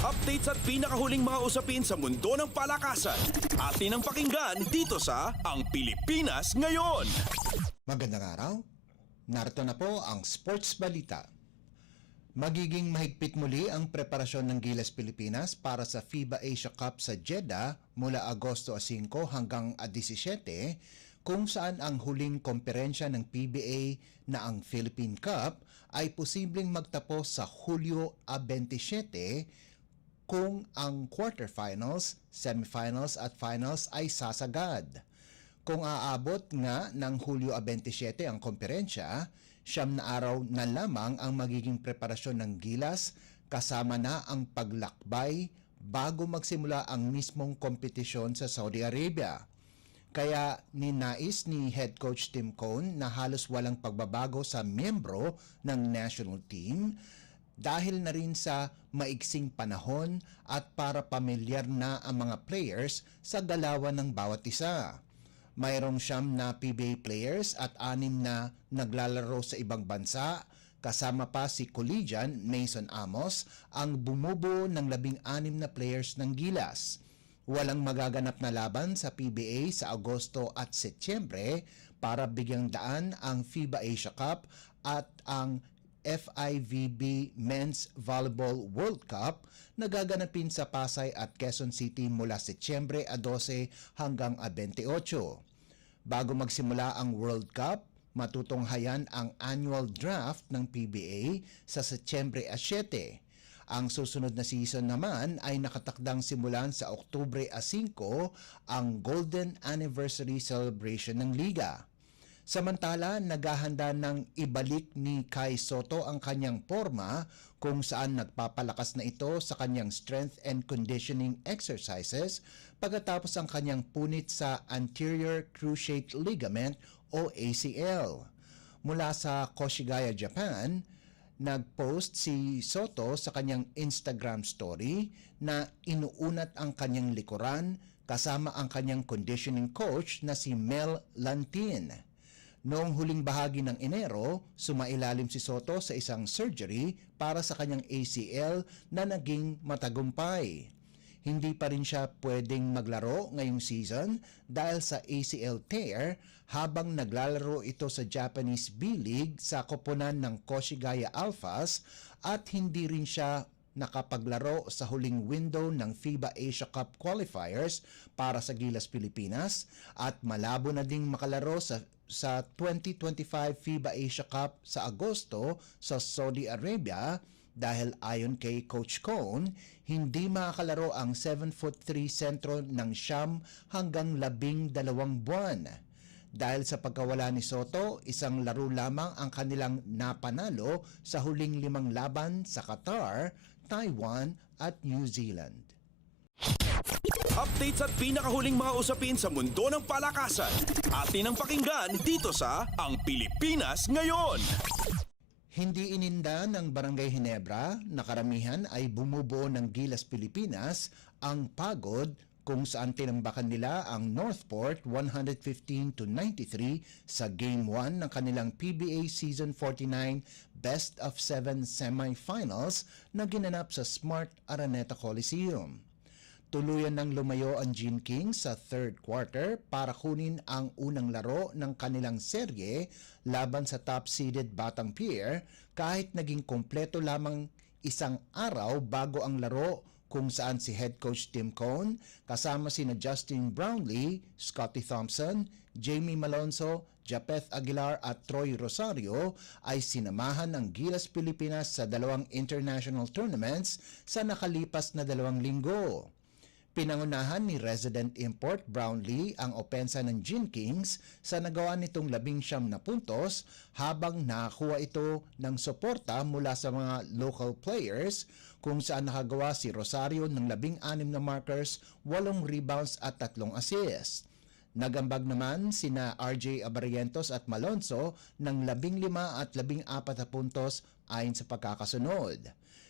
Updates at pinakahuling mga usapin sa mundo ng palakasan. Atin ang pakinggan dito sa Ang Pilipinas Ngayon. Magandang araw. Narito na po ang Sports Balita. Magiging mahigpit muli ang preparasyon ng Gilas Pilipinas para sa FIBA Asia Cup sa Jeddah mula Agosto 5 hanggang 17, kung saan ang huling komperensya ng PBA na ang Philippine Cup ay posibleng magtapos sa Hulyo 27 kung ang quarterfinals, semifinals at finals ay sasagad. Kung aabot nga ng Hulyo 27 ang komperensya, 9 na araw na lamang ang magiging preparasyon ng Gilas kasama na ang paglakbay bago magsimula ang mismong kompetisyon sa Saudi Arabia. Kaya ninais ni Head Coach Tim Cone na halos walang pagbabago sa miyembro ng national team dahil na rin sa maiksing panahon at para pamilyar na ang mga players sa galawan ng bawat isa. Mayroong 9 na PBA players at 6 na naglalaro sa ibang bansa, kasama pa si Collegian Mason Amos ang bumubuo ng 16 na players ng Gilas. Walang magaganap na laban sa PBA sa Agosto at Setyembre para bigyang daan ang FIBA Asia Cup at ang FIVB Men's Volleyball World Cup na gaganapin sa Pasay at Quezon City mula Setyembre 12 hanggang 28. Bago magsimula ang World Cup, matutunghayan ang annual draft ng PBA sa Setyembre 7. Ang susunod na season naman ay nakatakdang simulan sa Oktubre 5 ang Golden Anniversary Celebration ng Liga. Samantala, naghahanda ng ibalik ni Kai Soto ang kanyang forma kung saan nagpapalakas na ito sa kanyang strength and conditioning exercises pagkatapos ang kanyang punit sa anterior cruciate ligament o ACL. Mula sa Koshigaya, Japan, nagpost si Soto sa kanyang Instagram story na inuunat ang kanyang likuran kasama ang kanyang conditioning coach na si Mel Lantin. Noong huling bahagi ng Enero, sumailalim si Soto sa isang surgery para sa kanyang ACL na naging matagumpay. Hindi pa rin siya pwedeng maglaro ngayong season dahil sa ACL tear habang naglalaro ito sa Japanese B-League sa koponan ng Koshigaya Alphas at hindi rin siya nakapaglaro sa huling window ng FIBA Asia Cup qualifiers para sa Gilas Pilipinas at malabo na ding makalaro sa 2025 FIBA Asia Cup sa Agosto sa Saudi Arabia dahil ayon kay Coach Cone, hindi makakalaro ang 7'3" sentro ng 9 hanggang 12 buwan. Dahil sa pagkawala ni Soto, isang laro lamang ang kanilang napanalo sa huling 5 laban sa Qatar, Taiwan at New Zealand. Updates at pinakahuling mga usapin sa mundo ng palakasan. Atin ang pakinggan dito sa Ang Pilipinas Ngayon. Hindi ininda ng Barangay Ginebra na karamihan ay bumubuo ng Gilas Pilipinas ang pagod kung saan tinambakan nila ang Northport 115-93 sa Game 1 ng kanilang PBA Season 49 Best of 7 Semifinals na ginanap sa Smart Araneta Coliseum. Tuluyan ng lumayo ang Gene Kings sa third quarter para kunin ang unang laro ng kanilang serye laban sa top-seeded Batang Pier kahit naging kompleto lamang isang araw bago ang laro kung saan si Head Coach Tim Cone kasama sina Justin Brownlee, Scotty Thompson, Jamie Malonzo, Japeth Aguilar at Troy Rosario ay sinamahan ng Gilas Pilipinas sa 2 international tournaments sa nakalipas na 2 linggo. Pinangunahan ni resident import Brownlee ang opensa ng Gene Kings sa nagawa nitong 19 na puntos habang nakakuha ito ng suporta mula sa mga local players kung saan nakagawa si Rosario ng 16 na markers, 8 rebounds at 3 assists. Nagambag naman sina RJ Abarientos at Malonzo ng 15 at 14 na puntos ayon sa pagkakasunod.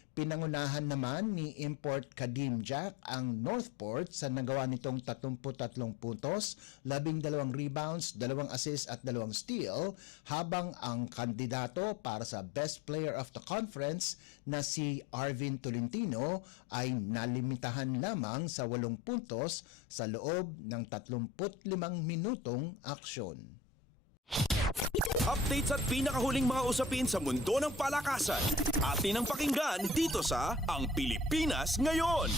Pinangunahan naman ni import Kadim Jack ang Northport sa nagawa nitong 33 puntos, 12 rebounds, 2 assists at 2 steal, habang ang kandidato para sa Best Player of the Conference na si Arvin Tolentino ay nalimitahan lamang sa 8 puntos sa loob ng 35 minutong aksyon. Updates at pinakahuling mga usapin sa mundo ng palakasan. Atin ang pakinggan dito sa Ang Pilipinas Ngayon.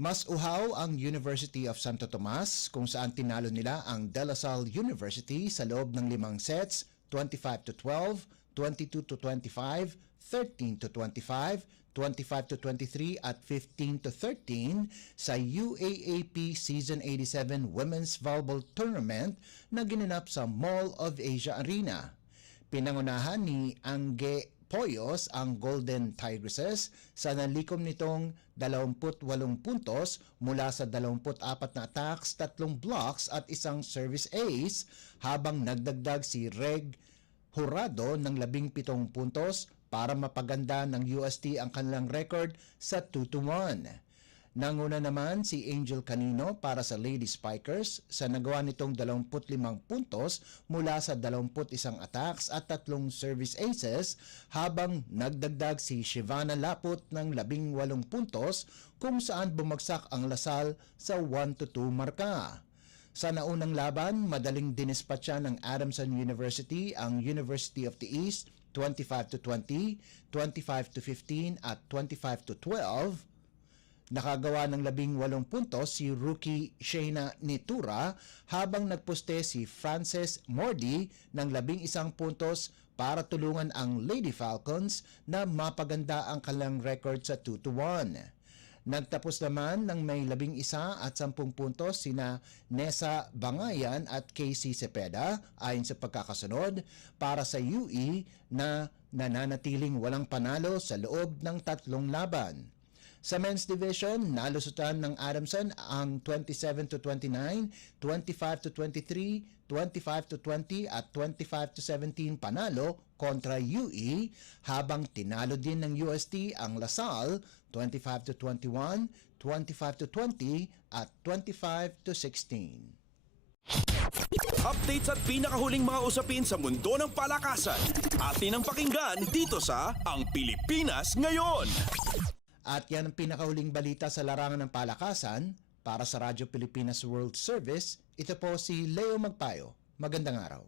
Mas uhaw ang University of Santo Tomas kung saan tinalo nila ang De La Salle University sa loob ng 5 sets, 25-12, 22-25, 13-25, 25-23 at 15-13 sa UAAP Season 87 Women's Volleyball Tournament na ginanap sa Mall of Asia Arena. Pinangunahan ni Angge Poyos ang Golden Tigresses sa nalikom nitong 28 puntos mula sa 24 na attacks, 3 blocks at isang service ace habang nagdagdag si Reg Jurado ng 17 puntos para mapaganda ng UST ang kanilang record sa 2-1. Nanguna naman si Angel Canino para sa Lady Spikers sa nagawa nitong 25 puntos mula sa 21 attacks at 3 service aces habang nagdagdag si Shivana Laput ng 18 puntos kung saan bumagsak ang Lasal sa 1-2 marka. Sa naunang laban, madaling dinispatcha ng Adamson University ang University of the East 25-20, 25-15 at 25-12. Nakagawa ng 18 puntos si rookie Shayna Nitura habang nagposte si Frances Mordi ng 11 puntos para tulungan ang Lady Falcons na mapaganda ang kanilang record sa 2-1. Nagtapos naman ng may 11 at 10 puntos sina Nessa Bangayan at Casey Cepeda ayon sa pagkakasunod para sa UE na nananatiling walang panalo sa loob ng 3 laban. Sa men's division, nalusutan ng Adamson ang 27-29, 25-23, 25-20 at 25-17 panalo kontra UE habang tinalo din ng UST ang Lasal 25-21, 25-20 at 25-16. Updates at pinakahuling mga usapin sa mundo ng palakasan. Atin ang pakinggan dito sa Ang Pilipinas Ngayon. At yan ang pinakahuling balita sa larangan ng palakasan. Para sa Radyo Pilipinas World Service, ito po si Leo Magpayo. Magandang araw.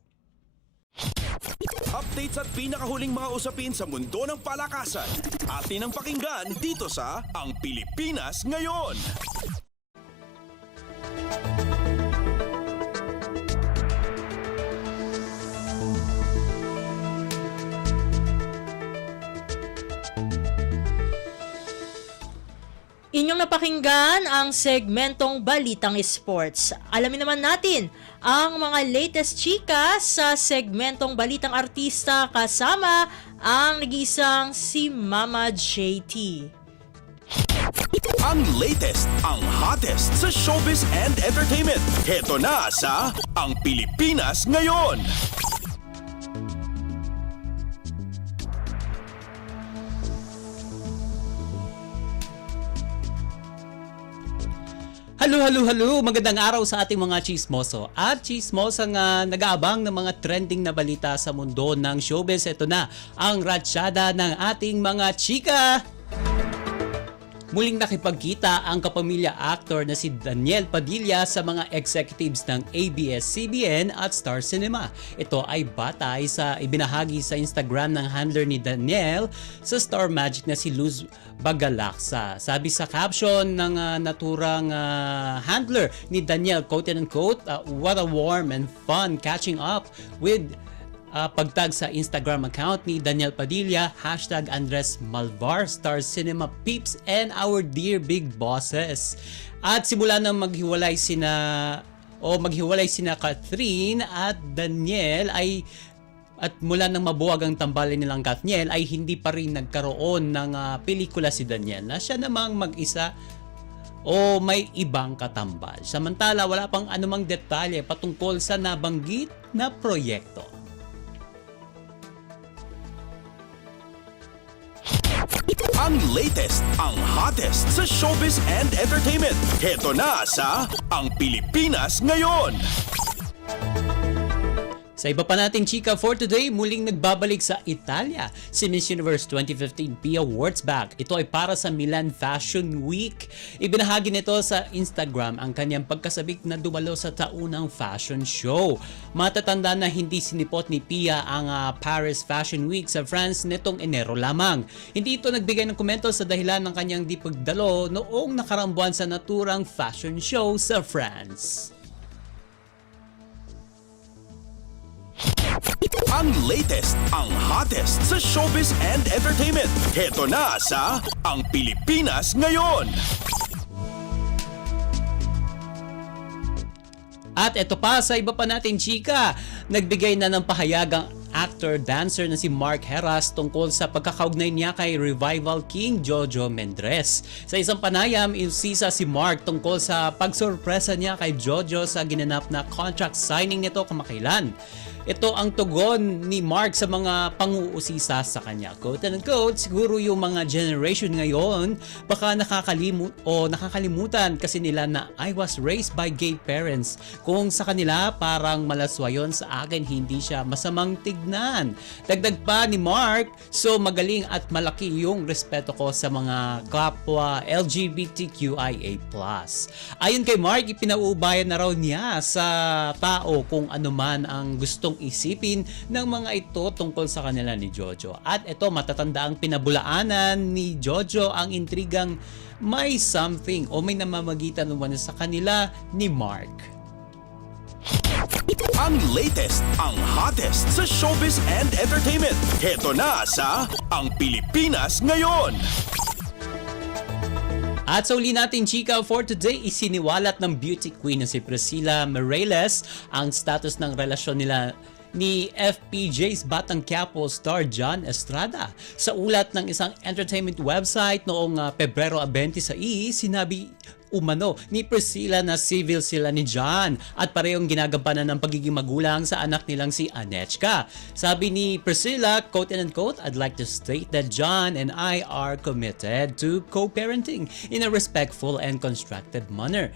Updates at pinakahuling mga usapin sa mundo ng palakasan. Atin ang pakinggan dito sa Ang Pilipinas Ngayon. Inyong napakinggan ang segmentong Balitang Sports. Alamin naman natin ang mga latest chika sa segmentong Balitang Artista kasama ang nag-iisang si Mama JT. Ang latest, ang hottest sa showbiz and entertainment. Heto na sa Ang Pilipinas Ngayon. Halo! Magandang araw sa ating mga chismoso at chismosang nag-aabang ng mga trending na balita sa mundo ng showbiz. Ito na ang ratsyada ng ating mga chika. Muling nakipagkita ang kapamilya actor na si Daniel Padilla sa mga executives ng ABS-CBN at Star Cinema. Ito ay batay sa ibinahagi sa Instagram ng handler ni Daniel sa Star Magic na si Luz Bagalaksa. Sabi sa caption ng naturang handler ni Daniel, quote-unquote, what a warm and fun catching up with pagtag sa Instagram account ni Daniel Padilla, #Andres Malvar, Star Cinema Peeps, and our dear big bosses. At simula nang maghiwalay sina Catherine at Daniel at mula nang mabuwag ang tambalin nilang Kathniel ay hindi pa rin nagkaroon ng pelikula si Daniel na siya namang mag-isa o may ibang katambal. Samantala, wala pang anumang detalye patungkol sa nabanggit na proyekto. Ang latest, ang hottest sa showbiz and entertainment. Heto na sa Ang Pilipinas Ngayon. Sa iba pa nating chika for today, muling nagbabalik sa Italia si Miss Universe 2015 Pia Wurtzbach. Ito ay para sa Milan Fashion Week. Ibinahagi nito sa Instagram ang kanyang pagkasabik na dumalo sa taunang fashion show. Matatanda na hindi sinipot ni Pia ang Paris Fashion Week sa France nitong Enero lamang. Hindi ito nagbigay ng komento sa dahilan ng kanyang di pagdalo noong nakaraang buwan sa naturang fashion show sa France. Ang latest, ang hottest sa showbiz and entertainment. Heto na sa Ang Pilipinas Ngayon. At ito pa sa iba pa nating chika, nagbigay na ng pahayagang actor-dancer na si Mark Heras tungkol sa pagkakaugnay niya kay Revival King Jojo Mendres. Sa isang panayam, insisa si Mark tungkol sa pagsurpresa niya kay Jojo sa ginanap na contract signing nito kamakailan. Ito ang tugon ni Mark sa mga panguusisa sa kanya. Quote and unquote, siguro yung mga generation ngayon baka nakakalimutan kasi nila na I was raised by gay parents. Kung sa kanila parang malaswa yun, sa akin hindi siya masamang tignan. Dagdag pa ni Mark, so magaling at malaki yung respeto ko sa mga kapwa LGBTQIA+. Ayon kay Mark, ipinauubayan na raw niya sa tao kung ano man ang gustong isipin ng mga ito tungkol sa kanila ni Jojo. At ito, matatanda ang pinabulaanan ni Jojo ang intrigang may something o may namamagitan naman sa kanila ni Mark. Ang latest, ang hottest sa showbiz and entertainment. Heto na sa Ang Pilipinas Ngayon. At sa uli nating chika for today, isiniwalat ng beauty queen na si Priscilla Mireles ang status ng relasyon nila ni FPJ's Batang Quiapo star John Estrada. Sa ulat ng isang entertainment website noong Pebrero 26, sinabi umano ni Priscilla na civil sila ni John at parehong ginagampanan ng pagiging magulang sa anak nilang si Anechka. Sabi ni Priscilla, quote and unquote, I'd like to state that John and I are committed to co-parenting in a respectful and constructive manner.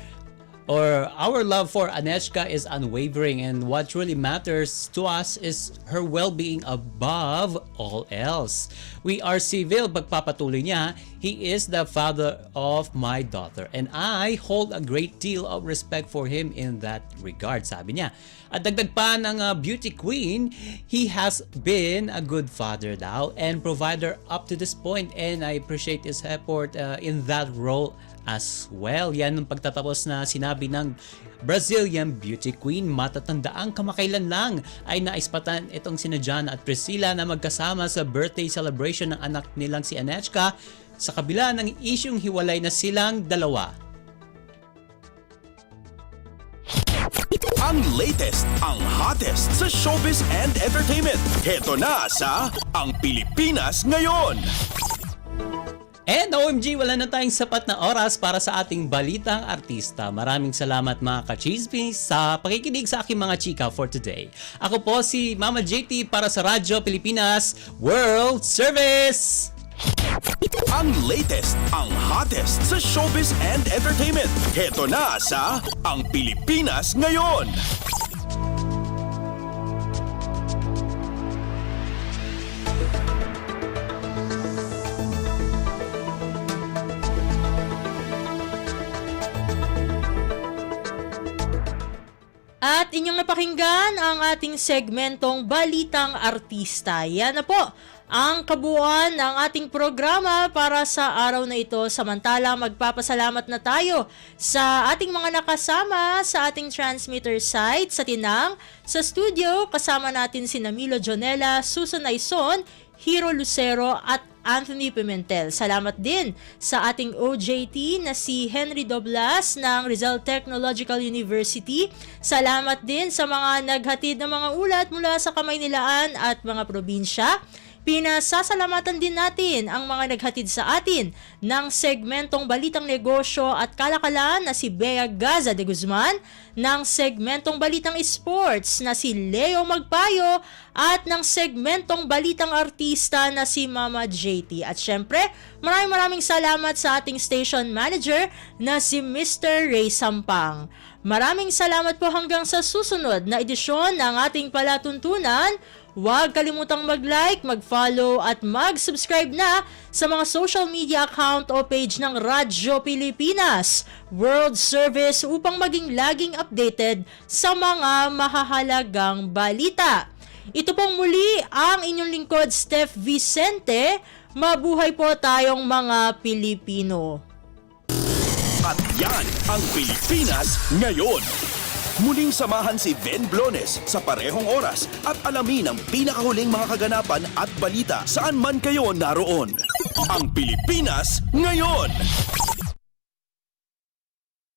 Or our love for Anechka is unwavering and what really matters to us is her well-being above all else. We are civil, pagpapatuloy niya, he is the father of my daughter and I hold a great deal of respect for him in that regard, sabi niya. At dagdag pa ng beauty queen, he has been a good father daw and provider up to this point and I appreciate his effort in that role as well. Yan ang pagtatapos na sinabi ng Brazilian beauty queen. Matatandaang kamakailan lang ay naispatan itong sina John at Priscilla na magkasama sa birthday celebration ng anak nilang si Anechka sa kabila ng isyung hiwalay na silang dalawa. Ang latest, ang hottest sa showbiz and entertainment. Heto na sa Ang Pilipinas Ngayon. And OMG, wala na tayong sapat na oras para sa ating balitang artista. Maraming salamat mga ka-chismis sa pakikinig sa aking mga chika for today. Ako po si Mama JT para sa Radyo Pilipinas World Service! Ang latest, ang hottest sa showbiz and entertainment. Heto na sa Ang Pilipinas Ngayon. At inyong napakinggan ang ating segmentong Balitang Artista. Yan na po ang kabuuan ng ating programa para sa araw na ito. Samantala, magpapasalamat na tayo sa ating mga nakasama sa ating transmitter site sa Tinang. Sa studio, kasama natin si Milo Jonella, Susan Aison, Hiro Lucero at Anthony Pimentel. Salamat din sa ating OJT na si Henry Doblas ng Rizal Technological University. Salamat din sa mga naghatid ng mga ulat mula sa Kamaynilaan at mga probinsya. Pinasasalamatan din natin ang mga naghatid sa atin ng segmentong Balitang Negosyo at Kalakalan na si Bea Gaza de Guzman, ng segmentong Balitang Sports na si Leo Magpayo at ng segmentong Balitang Artista na si Mama JT. At syempre, maraming salamat sa ating station manager na si Mr. Ray Sampang. Maraming salamat po hanggang sa susunod na edisyon ng ating palatuntunan. Huwag kalimutang mag-like, mag-follow at mag-subscribe na sa mga social media account o page ng Radyo Pilipinas World Service upang maging laging updated sa mga mahahalagang balita. Ito pong muli ang inyong lingkod, Steph Vicente. Mabuhay po tayong mga Pilipino. At yan ang Pilipinas ngayon. Muling samahan si Ben Blones sa parehong oras at alamin ang pinakahuling mga kaganapan at balita saan man kayo naroon. Ang Pilipinas ngayon.